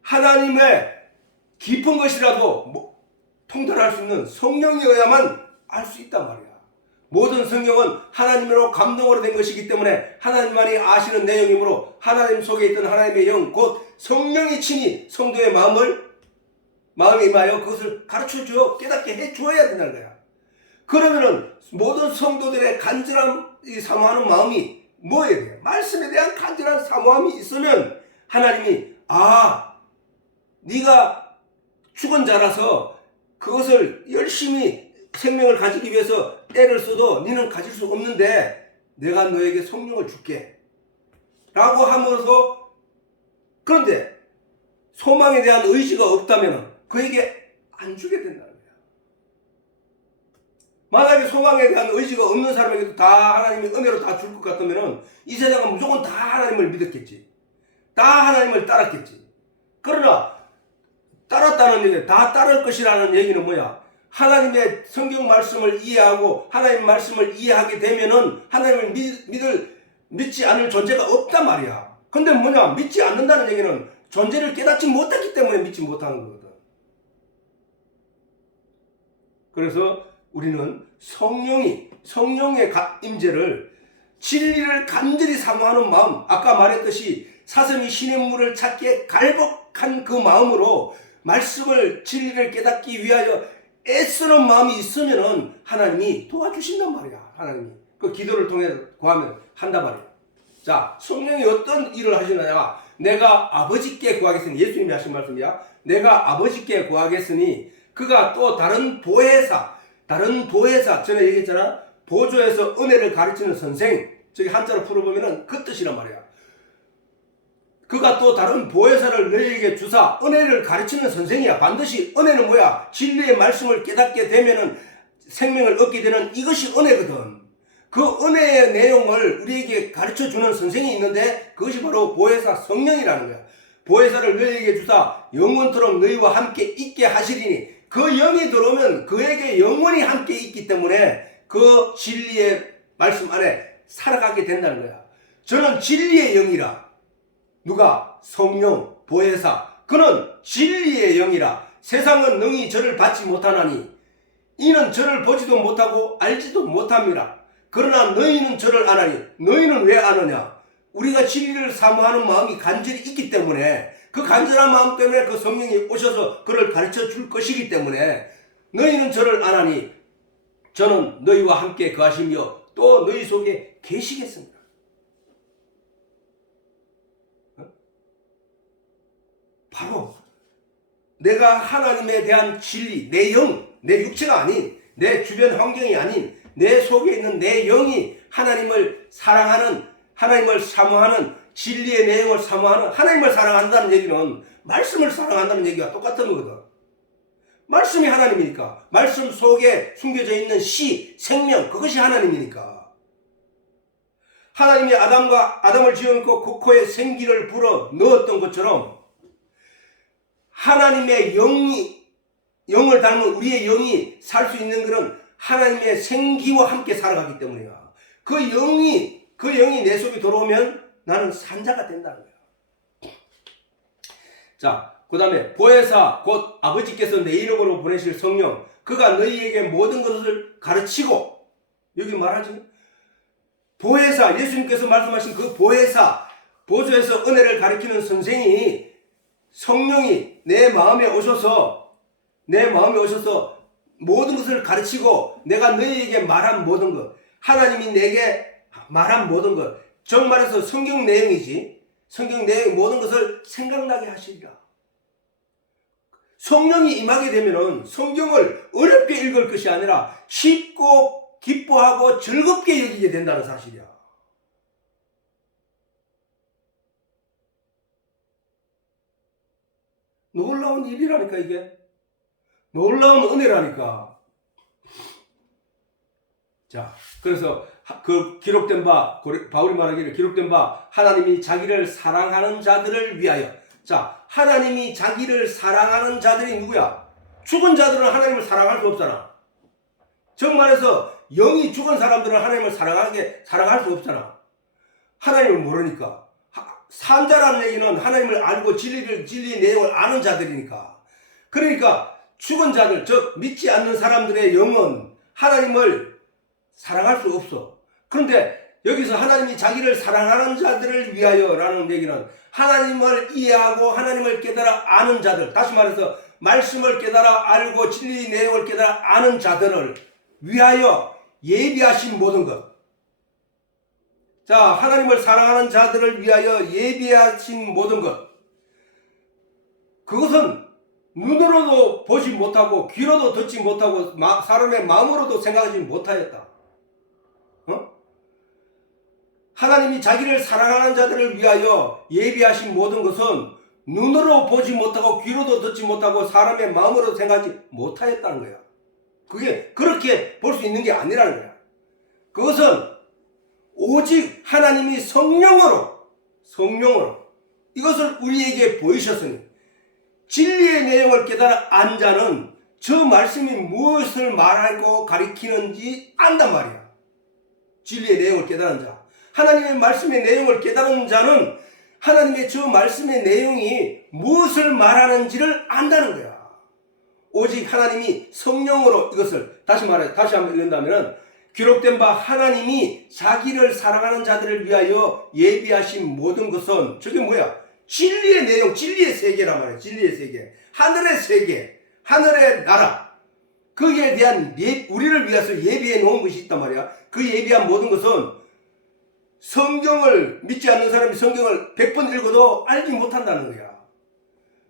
하나님의 깊은 것이라도 통달할 수 있는 성령이어야만 알 수 있단 말이야. 모든 성경은 하나님으로 감동으로 된 것이기 때문에 하나님만이 아시는 내용이므로 하나님 속에 있던 하나님의 영, 곧 성령이 친히 성도의 마음에 임하여 그것을 가르쳐줘, 깨닫게 해줘야 된다는 거야. 그러면은 모든 성도들의 간절한 사모하는 마음이 뭐에 대해? 말씀에 대한 간절한 사모함이 있으면 하나님이, 네가 죽은 자라서 그것을 열심히 생명을 가지기 위해서 애를 써도 너는 가질 수 없는데 내가 너에게 성령을 줄게 라고 하면서, 그런데 소망에 대한 의지가 없다면 그에게 안 주게 된다는 거야. 만약에 소망에 대한 의지가 없는 사람에게도 다 하나님이 은혜로 다 줄 것 같으면은 이 세상은 무조건 다 하나님을 믿었겠지. 다 하나님을 따랐겠지. 그러나 따랐다는 얘기, 다 따를 것이라는 얘기는 뭐야? 하나님의 성경 말씀을 이해하고 하나님 말씀을 이해하게 되면은 하나님을 믿지 않을 존재가 없단 말이야. 근데 뭐냐? 믿지 않는다는 얘기는 존재를 깨닫지 못했기 때문에 믿지 못하는 거거든. 그래서 우리는 성령의 임재를, 진리를 간절히 사모하는 마음, 아까 말했듯이 사슴이 신의 물을 찾기에 갈복한 그 마음으로 말씀을, 진리를 깨닫기 위하여 애쓰는 마음이 있으면은 하나님이 도와주신단 말이야. 하나님이 그 기도를 통해 구하면 한단 말이야. 자, 성령이 어떤 일을 하시느냐? 내가 아버지께 구하겠으니, 예수님이 하신 말씀이야. 내가 아버지께 구하겠으니 그가 또 다른 보혜사, 전에 얘기했잖아. 보조에서 은혜를 가르치는 선생, 저기 한자로 풀어보면은 그 뜻이란 말이야. 그가 또 다른 보혜사를 너희에게 주사, 은혜를 가르치는 선생이야. 반드시 은혜는 뭐야? 진리의 말씀을 깨닫게 되면은 생명을 얻게 되는 이것이 은혜거든. 그 은혜의 내용을 우리에게 가르쳐주는 선생이 있는데 그것이 바로 보혜사 성령이라는 거야. 보혜사를 너희에게 주사 영원토록 너희와 함께 있게 하시리니, 그 영이 들어오면 그에게 영원히 함께 있기 때문에 그 진리의 말씀 안에 살아가게 된다는 거야. 저는 진리의 영이라. 누가? 성령, 보혜사. 그는 진리의 영이라. 세상은 능히 저를 받지 못하나니 이는 저를 보지도 못하고 알지도 못합니다. 그러나 너희는 저를 아나니. 너희는 왜 아느냐? 우리가 진리를 사모하는 마음이 간절히 있기 때문에, 그 간절한 마음 때문에 그 성령이 오셔서 그를 가르쳐 줄 것이기 때문에 너희는 저를 아나니 저는 너희와 함께 거하시며 또 너희 속에 계시겠습니다. 바로 내가 하나님에 대한 진리, 내 영, 내 육체가 아닌, 내 주변 환경이 아닌 내 속에 있는 내 영이 하나님을 사랑하는, 하나님을 사모하는, 진리의 내용을 사모하는, 하나님을 사랑한다는 얘기는 말씀을 사랑한다는 얘기가 똑같은 거거든. 말씀이 하나님이니까, 말씀 속에 숨겨져 있는 시, 생명, 그것이 하나님이니까. 하나님이 아담을 지어놓고 그 코에 생기를 불어 넣었던 것처럼 하나님의 영을 닮은 우리의 영이 살 수 있는 것은 하나님의 생기와 함께 살아가기 때문이야. 그 영이 내 속에 들어오면 나는 산자가 된다는 거야. 자, 그 다음에 보혜사, 곧 아버지께서 내 이름으로 보내실 성령, 그가 너희에게 모든 것을 가르치고, 여기 말하지? 보혜사, 예수님께서 말씀하신 그 보혜사, 보조에서 은혜를 가르치는 선생이, 성령이 내 마음에 오셔서 모든 것을 가르치고 내가 너희에게 말한 모든 것, 하나님이 내게 말한 모든 것, 정말해서 성경 내용이지, 성경 내용 모든 것을 생각나게 하시리라. 성령이 임하게 되면은 성경을 어렵게 읽을 것이 아니라 쉽고 기뻐하고 즐겁게 여기게 된다는 사실이야. 놀라운 일이라니까, 이게. 놀라운 은혜라니까. 자, 그래서 그 기록된 바, 바울이 말하기를 기록된 바, 하나님이 자기를 사랑하는 자들을 위하여. 자, 하나님이 자기를 사랑하는 자들이 누구야? 죽은 자들은 하나님을 사랑할 수 없잖아. 정말해서 영이 죽은 사람들은 하나님을 사랑할 수 없잖아. 하나님을 모르니까. 산자라는 얘기는 하나님을 알고 진리의 내용을 아는 자들이니까. 그러니까 죽은 자들, 즉 믿지 않는 사람들의 영은 하나님을 사랑할 수 없어. 그런데 여기서 하나님이 자기를 사랑하는 자들을 위하여라는 얘기는 하나님을 이해하고 하나님을 깨달아 아는 자들, 다시 말해서 말씀을 깨달아 알고 진리의 내용을 깨달아 아는 자들을 위하여 예비하신 모든 것. 자, 하나님을 사랑하는 자들을 위하여 예비하신 모든 것. 그것은 눈으로도 보지 못하고 귀로도 듣지 못하고 사람의 마음으로도 생각하지 못하였다. 하나님이 자기를 사랑하는 자들을 위하여 예비하신 모든 것은 눈으로 보지 못하고 귀로도 듣지 못하고 사람의 마음으로도 생각하지 못하였다는 거야. 그게 그렇게 볼 수 있는 게 아니라는 거야. 그것은 오직 하나님이 성령으로 이것을 우리에게 보이셨으니 진리의 내용을 깨달아 안 자는 저 말씀이 무엇을 말하고 가리키는지 안단 말이야. 진리의 내용을 깨달은 자, 하나님의 말씀의 내용을 깨달은 자는 하나님의 저 말씀의 내용이 무엇을 말하는지를 안다는 거야. 오직 하나님이 성령으로 이것을 다시 한번 읽는다면 기록된 바 하나님이 자기를 사랑하는 자들을 위하여 예비하신 모든 것은 저게 뭐야? 진리의 내용, 진리의 세계란 말이야. 진리의 세계, 하늘의 세계, 하늘의 나라, 거기에 대한 우리를 위해서 예비해 놓은 것이 있단 말이야. 그 예비한 모든 것은 성경을 믿지 않는 사람이 성경을 100번 읽어도 알지 못한다는 거야.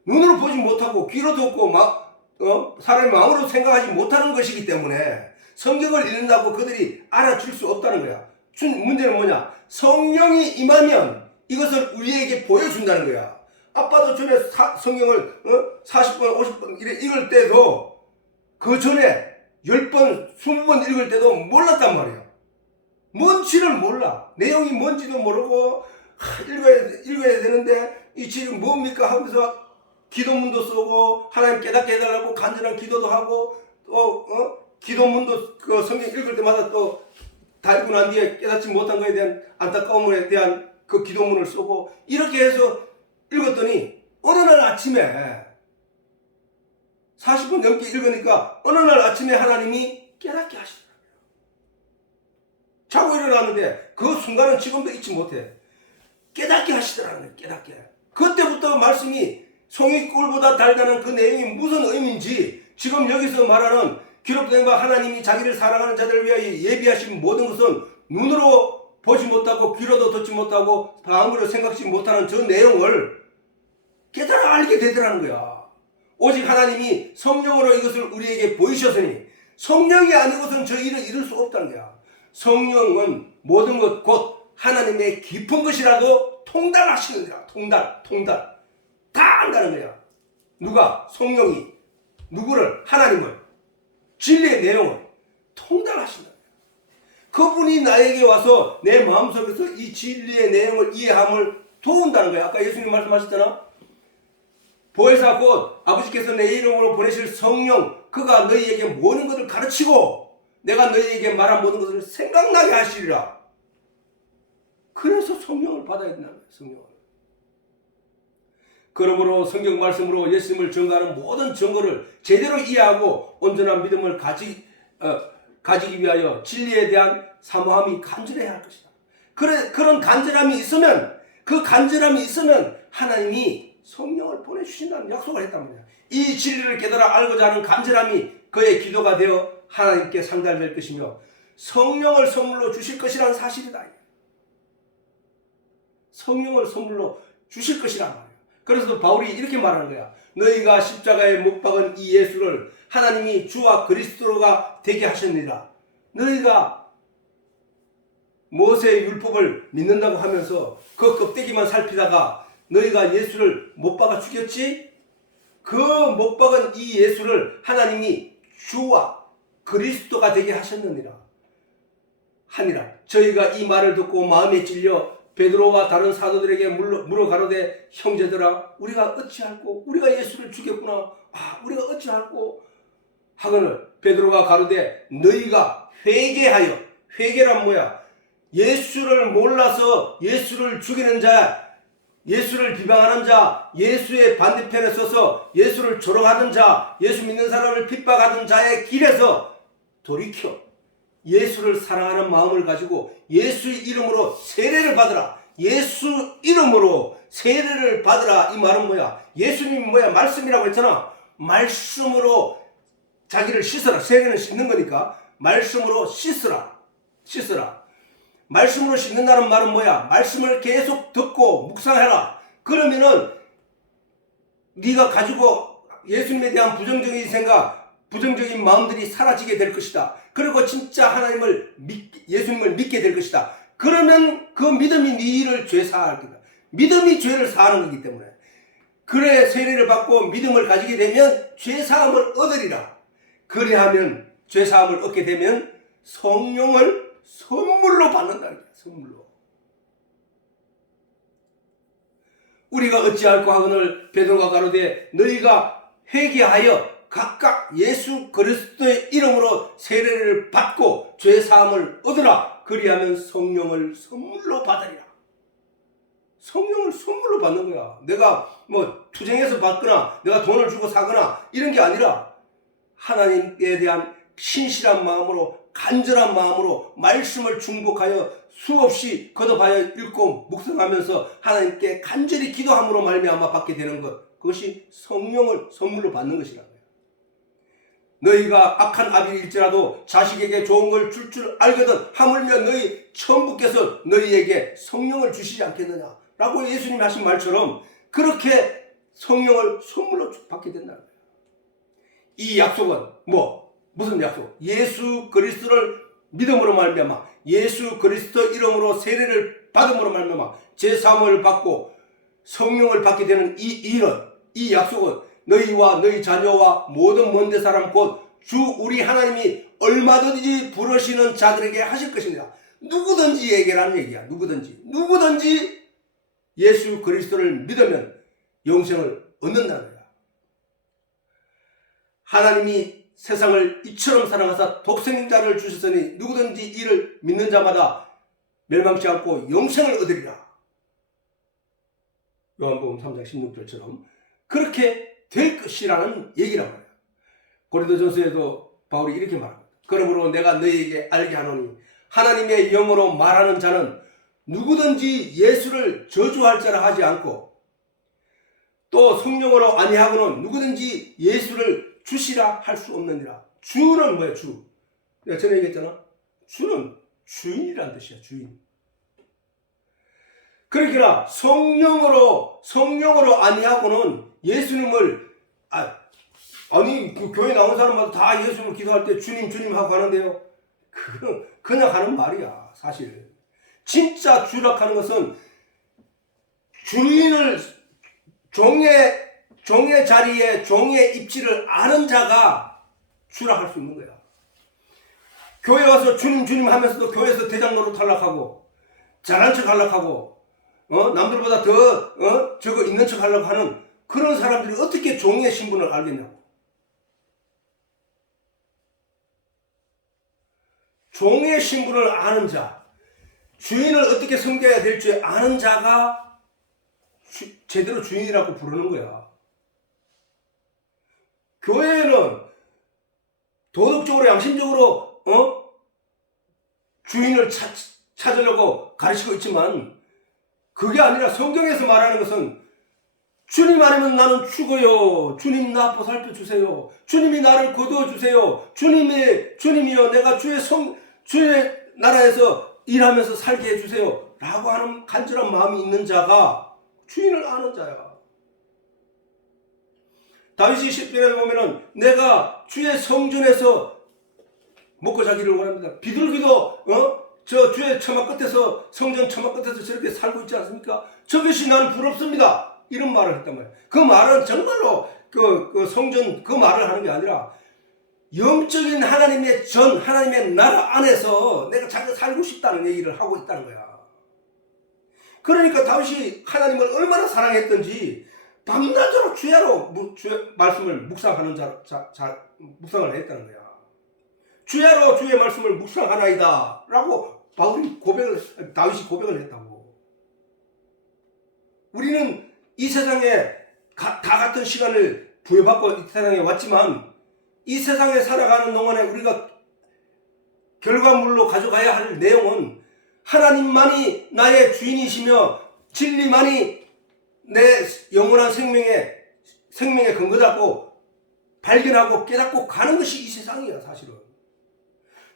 눈으로 보지 못하고 귀로 듣고 사람의 마음으로 생각하지 못하는 것이기 때문에 성경을 읽는다고 그들이 알아줄 수 없다는 거야. 문제는 뭐냐? 성령이 임하면 이것을 우리에게 보여준다는 거야. 아빠도 전에 성경을 40번, 50번 읽을 때도 그 전에 10번, 20번 읽을 때도 몰랐단 말이야. 뭔지를 몰라. 내용이 뭔지도 모르고 읽어야 되는데 이 지금 뭡니까 하면서 기도문도 쓰고 하나님 깨닫게 해달라고 간절한 기도도 하고 또 기도문도 그 성경 읽을 때마다 또 다 읽고 난 뒤에 깨닫지 못한 것에 대한 안타까움에 대한 그 기도문을 쓰고 이렇게 해서 읽었더니 어느 날 아침에 40분 넘게 읽으니까 어느 날 아침에 하나님이 깨닫게 하시더라고요. 자고 일어났는데 그 순간은 지금도 잊지 못해. 깨닫게 하시더라는 거예요. 깨닫게. 그때부터 말씀이 송이 꿀보다 달다는 그 내용이 무슨 의미인지 지금 여기서 말하는 기록된 바 하나님이 자기를 사랑하는 자들을 위하여 예비하신 모든 것은 눈으로 보지 못하고 귀로도 듣지 못하고 마음으로 생각지 못하는 저 내용을 깨달아 알게 되더라는 거야. 오직 하나님이 성령으로 이것을 우리에게 보이셨으니 성령이 아니고선 저 일을 이룰 수 없다는 거야. 성령은 모든 것 곧 하나님의 깊은 것이라도 통달하시는 거야. 통달 다 안다는 거야. 누가? 성령이 누구를? 하나님을, 진리의 내용을 통달하신다. 그분이 나에게 와서 내 마음속에서 이 진리의 내용을 이해함을 도운다는 거야. 아까 예수님 말씀하셨잖아. 보혜사 곧 아버지께서 내 이름으로 보내실 성령, 그가 너희에게 모든 것을 가르치고 내가 너희에게 말한 모든 것을 생각나게 하시리라. 그래서 성령을 받아야 된다는 거야. 성령을. 그러므로 성경 말씀으로 예수님을 증거하는 모든 증거를 제대로 이해하고 온전한 믿음을 가지기 위하여 진리에 대한 사모함이 간절해야 할 것이다. 그런 간절함이 있으면 하나님이 성령을 보내주신다는 약속을 했단 말이야. 이 진리를 깨달아 알고자 하는 간절함이 그의 기도가 되어 하나님께 상달될 것이며 성령을 선물로 주실 것이라는 사실이다. 성령을 선물로 주실 것이란 말이야. 그래서 바울이 이렇게 말하는 거야. 너희가 십자가에 못 박은 이 예수를 하나님이 주와 그리스도가 되게 하셨느니라. 너희가 모세의 율법을 믿는다고 하면서 그 껍데기만 살피다가 너희가 예수를 못 박아 죽였지? 그 못 박은 이 예수를 하나님이 주와 그리스도가 되게 하셨느니라. 하니라. 저희가 이 말을 듣고 마음에 찔려 베드로와 다른 사도들에게 물어 가로되 형제들아 우리가 어찌할꼬? 우리가 예수를 죽였구나. 우리가 어찌할꼬? 하거늘 베드로가 가로되 너희가 회개하여, 회개란 뭐야? 예수를 몰라서 예수를 죽이는 자, 예수를 비방하는 자, 예수의 반대편에 서서 예수를 조롱하던 자, 예수 믿는 사람을 핍박하던 자의 길에서 돌이켜 예수를 사랑하는 마음을 가지고 예수의 이름으로 세례를 받으라. 예수 이름으로 세례를 받으라. 이 말은 뭐야? 예수님이 뭐야? 말씀이라고 했잖아. 말씀으로 자기를 씻어라. 세례는 씻는 거니까 말씀으로 씻으라. 말씀으로 씻는다는 말은 뭐야? 말씀을 계속 듣고 묵상해라. 그러면은 네가 가지고 예수님에 대한 부정적인 생각, 부정적인 마음들이 사라지게 될 것이다. 그리고 진짜 예수님을 믿게 될 것이다. 그러면 그 믿음이 네 일을 죄 사할 거다. 믿음이 죄를 사하는 거기 때문에. 그래 세례를 받고 믿음을 가지게 되면 죄 사함을 얻으리라. 그래하면 죄사함을 얻게 되면 성령을 선물로 받는다는 거야. 선물로. 우리가 어찌할꼬 하거늘 베드로가 가로되 너희가 회개하여 각각 예수 그리스도의 이름으로 세례를 받고 죄사함을 얻으라. 그리하면 성령을 선물로 받으리라. 성령을 선물로 받는 거야. 내가 뭐 투쟁해서 받거나 내가 돈을 주고 사거나 이런 게 아니라 하나님에 대한 신실한 마음으로 간절한 마음으로 말씀을 중복하여 수없이 거듭하여 읽고 묵상하면서 하나님께 간절히 기도함으로 말미암아 받게 되는 것, 그것이 성령을 선물로 받는 것이라는 거예요. 너희가 악한 아비일지라도 자식에게 좋은 걸 줄 알거든 하물며 너희 천부께서 너희에게 성령을 주시지 않겠느냐 라고 예수님이 하신 말처럼 그렇게 성령을 선물로 받게 된다는 거예요. 이 약속은 무슨 약속? 예수 그리스도를 믿음으로 말미암아 예수 그리스도 이름으로 세례를 받음으로 말미암아 제사함을 받고 성령을 받게 되는 이 약속은 너희와 너희 자녀와 모든 먼데 사람 곧 주 우리 하나님이 얼마든지 부르시는 자들에게 하실 것입니다. 누구든지에게라는 얘기야. 누구든지 예수 그리스도를 믿으면 영생을 얻는다는 거야. 하나님이 세상을 이처럼 사랑하사 독생자를 주셨으니 누구든지 이를 믿는 자마다 멸망치 않고 영생을 얻으리라. 요한복음 3장 16절처럼 그렇게 될 것이라는 얘기라고 해요. 고린도전서에도 바울이 이렇게 말합니다. 그러므로 내가 너희에게 알게 하노니 하나님의 영으로 말하는 자는 누구든지 예수를 저주할 자라 하지 않고 또 성령으로 아니하고는 누구든지 예수를 주시라 할 수 없느니라. 주는 뭐야? 주. 내가 전에 얘기했잖아. 주는 주인이란 뜻이야. 주인. 그러니까 성령으로 아니하고는 예수님을 아니 그 교회 나온 사람마다 다 예수님을 기도할 때 주님 하고 하는데요. 그냥 하는 말이야. 사실 진짜 주락하는 것은 주인을 종의 자리에 종의 입지를 아는 자가 주락할 수 있는 거야. 교회 와서 주님 하면서도 교회에서 대장 노릇 하려고 잘난 척 하려고 남들보다 더 저거 있는 척 하려고 하는 그런 사람들이 어떻게 종의 신분을 알겠냐고. 종의 신분을 아는 자, 주인을 어떻게 섬겨야 될지 아는 자가 제대로 주인이라고 부르는 거야. 교회는 도덕적으로 양심적으로 주인을 찾으려고 가르치고 있지만 그게 아니라 성경에서 말하는 것은 주님 아니면 나는 죽어요. 주님 나 보살펴 주세요. 주님이 나를 거두어 주세요. 주님이여 내가 주의 나라에서 일하면서 살게 해주세요. 라고 하는 간절한 마음이 있는 자가 주인을 아는 자야. 다윗이 시편에 보면은 내가 주의 성전에서 먹고 자기를 원합니다. 비둘기도 저 주의 처마 끝에서 성전 처마 끝에서 저렇게 살고 있지 않습니까? 저것이 나는 부럽습니다. 이런 말을 했단 말이야. 그 말은 정말로 그 성전 그 말을 하는 게 아니라 영적인 하나님의 나라 안에서 내가 자기가 살고 싶다는 얘기를 하고 있다는 거야. 그러니까 다윗이 하나님을 얼마나 사랑했던지 밤낮으로 주야로 주의 말씀을 묵상하는 묵상을 했다는 거야. 주야로 주의 말씀을 묵상하나이다 라고 다윗이 고백을 했다고. 우리는 이 세상에 다 같은 시간을 부여받고 이 세상에 왔지만 이 세상에 살아가는 동안에 우리가 결과물로 가져가야 할 내용은 하나님만이 나의 주인이시며 진리만이 내 영원한 생명의 근거라고 발견하고 깨닫고 가는 것이 이 세상이야. 사실은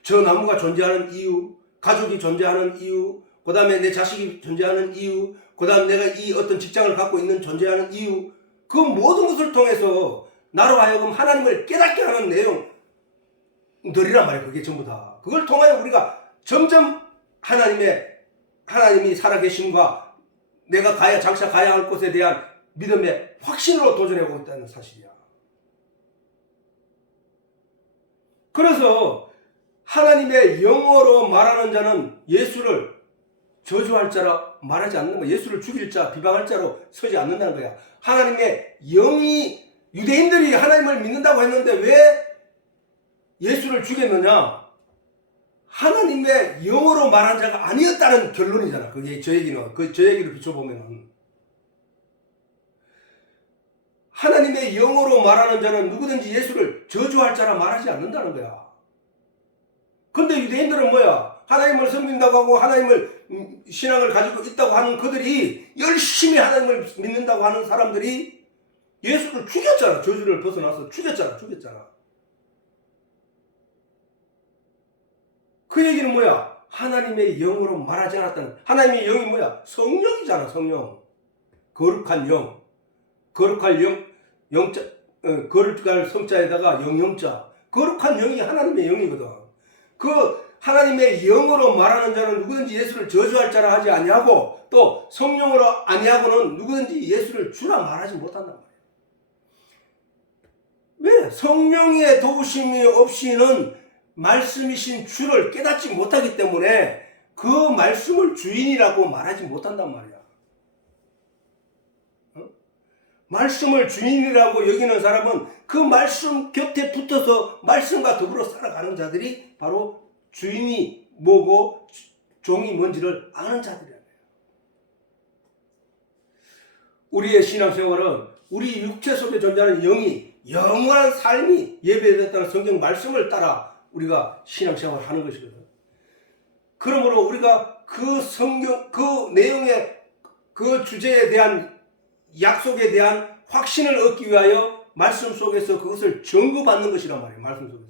저 나무가 존재하는 이유, 가족이 존재하는 이유, 그 다음에 내 자식이 존재하는 이유, 그 다음 내가 이 어떤 직장을 갖고 있는 존재하는 이유, 그 모든 것을 통해서 나로 하여금 하나님을 깨닫게 하는 내용들이란 말이에요. 그게 전부 다. 그걸 통하여 우리가 점점 하나님이 살아계심과 내가 장차 가야 할 곳에 대한 믿음의 확신으로 도전해오고 있다는 사실이야. 그래서 하나님의 영어로 말하는 자는 예수를 저주할 자라 말하지 않는 거야. 예수를 죽일 자, 비방할 자로 서지 않는다는 거야. 하나님의 영이, 유대인들이 하나님을 믿는다고 했는데 왜 예수를 죽였느냐? 하나님의 영어로 말한 자가 아니었다는 결론이잖아. 그게 저 얘기는. 저 얘기를 비춰보면은. 하나님의 영어로 말하는 자는 누구든지 예수를 저주할 자라 말하지 않는다는 거야. 근데 유대인들은 뭐야? 하나님을 섬긴다고 하고 하나님을 신앙을 가지고 있다고 하는 그들이 열심히 하나님을 믿는다고 하는 사람들이 예수를 죽였잖아. 저주를 벗어나서 죽였잖아. 그 얘기는 뭐야? 하나님의 영으로 말하지 않았다는. 하나님의 영이 뭐야? 성령이잖아. 성령. 거룩한 영. 거룩할 영. 영자. 거룩할 성자에다가 영영자. 거룩한 영이 하나님의 영이거든. 그 하나님의 영으로 말하는 자는 누구든지 예수를 저주할 자라 하지 아니하고 또 성령으로 아니하고는 누구든지 예수를 주라 말하지 못한단 말이에요. 왜? 성령의 도우심이 없이는 말씀이신 주를 깨닫지 못하기 때문에 그 말씀을 주인이라고 말하지 못한단 말이야. 말씀을 주인이라고 여기는 사람은 그 말씀 곁에 붙어서 말씀과 더불어 살아가는 자들이 바로 주인이 뭐고 종이 뭔지를 아는 자들이야. 우리의 신앙생활은 우리 육체 속에 존재하는 영이 영원한 삶이 예배됐다는 성경 말씀을 따라 우리가 신앙생활을 하는 것이거든. 그러므로 우리가 그 성경, 그 내용의 그 주제에 대한 약속에 대한 확신을 얻기 위하여 말씀 속에서 그것을 증거받는 것이란 말이에요. 말씀 속에서.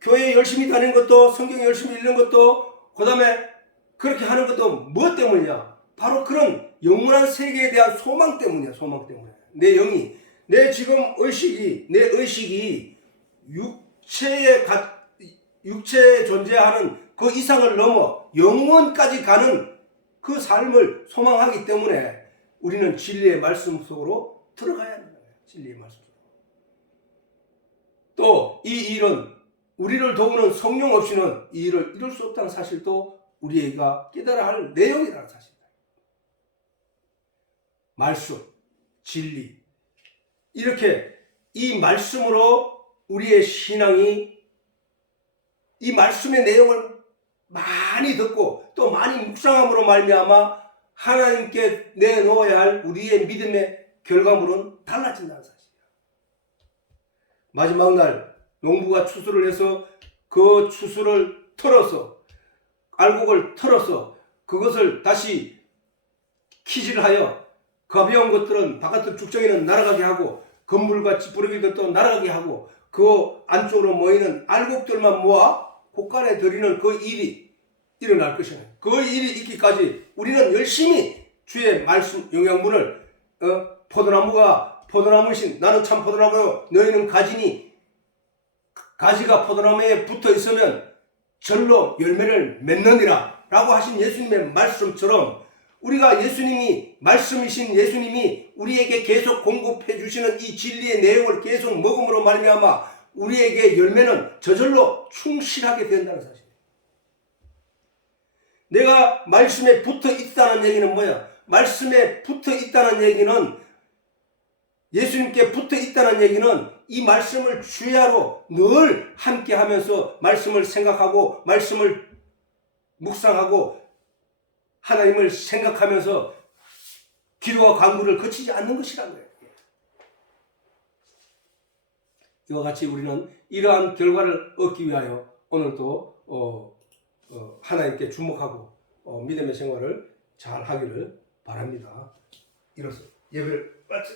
교회 열심히 다니는 것도, 성경 열심히 읽는 것도, 그 다음에 그렇게 하는 것도 무엇 때문이냐? 바로 그런 영원한 세계에 대한 소망 때문이야. 소망 때문에. 내 영이, 내 지금 의식이, 내 의식이 육체에 존재하는 그 이상을 넘어 영원까지 가는 그 삶을 소망하기 때문에 우리는 진리의 말씀 속으로 들어가야 하는 거예요. 진리의 말씀 속으로. 또 이 일은 우리를 도우는 성령 없이는 이 일을 이룰 수 없다는 사실도 우리가 깨달아야 할 내용이라는 사실입니다. 말씀, 진리. 이렇게 이 말씀으로 우리의 신앙이 이 말씀의 내용을 많이 듣고 또 많이 묵상함으로 말미암아 하나님께 내놓아야 할 우리의 믿음의 결과물은 달라진다는 사실이야. 마지막 날 농부가 추수를 해서 그 추수를 털어서 알곡을 털어서 그것을 다시 키질 하여 가벼운 것들은 바깥으로 죽정이는 날아가게 하고 건물과 찌푸르기들도 날아가게 하고 그 안쪽으로 모이는 알곡들만 모아 곳간에 들이는 그 일이 일어날 것이야. 그 일이 있기까지 우리는 열심히 주의 말씀 영양분을 포도나무가 포도나무이신 나는 참 포도나무요 너희는 가지니 가지가 포도나무에 붙어 있으면 절로 열매를 맺느니라 라고 하신 예수님의 말씀처럼 우리가 예수님이 말씀이신 예수님이 우리에게 계속 공급해 주시는 이 진리의 내용을 계속 먹음으로 말미암아 우리에게 열매는 저절로 충실하게 된다는 사실. 내가 말씀에 붙어 있다는 얘기는 뭐야? 말씀에 붙어 있다는 얘기는 예수님께 붙어 있다는 얘기는 이 말씀을 주야로 늘 함께 하면서 말씀을 생각하고 말씀을 묵상하고 하나님을 생각하면서 기도와 간구를 거치지 않는 것이라는 거예요. 이와 같이 우리는 이러한 결과를 얻기 위하여 오늘도 하나님께 주목하고 믿음의 생활을 잘 하기를 바랍니다. 이로써 예배를 마치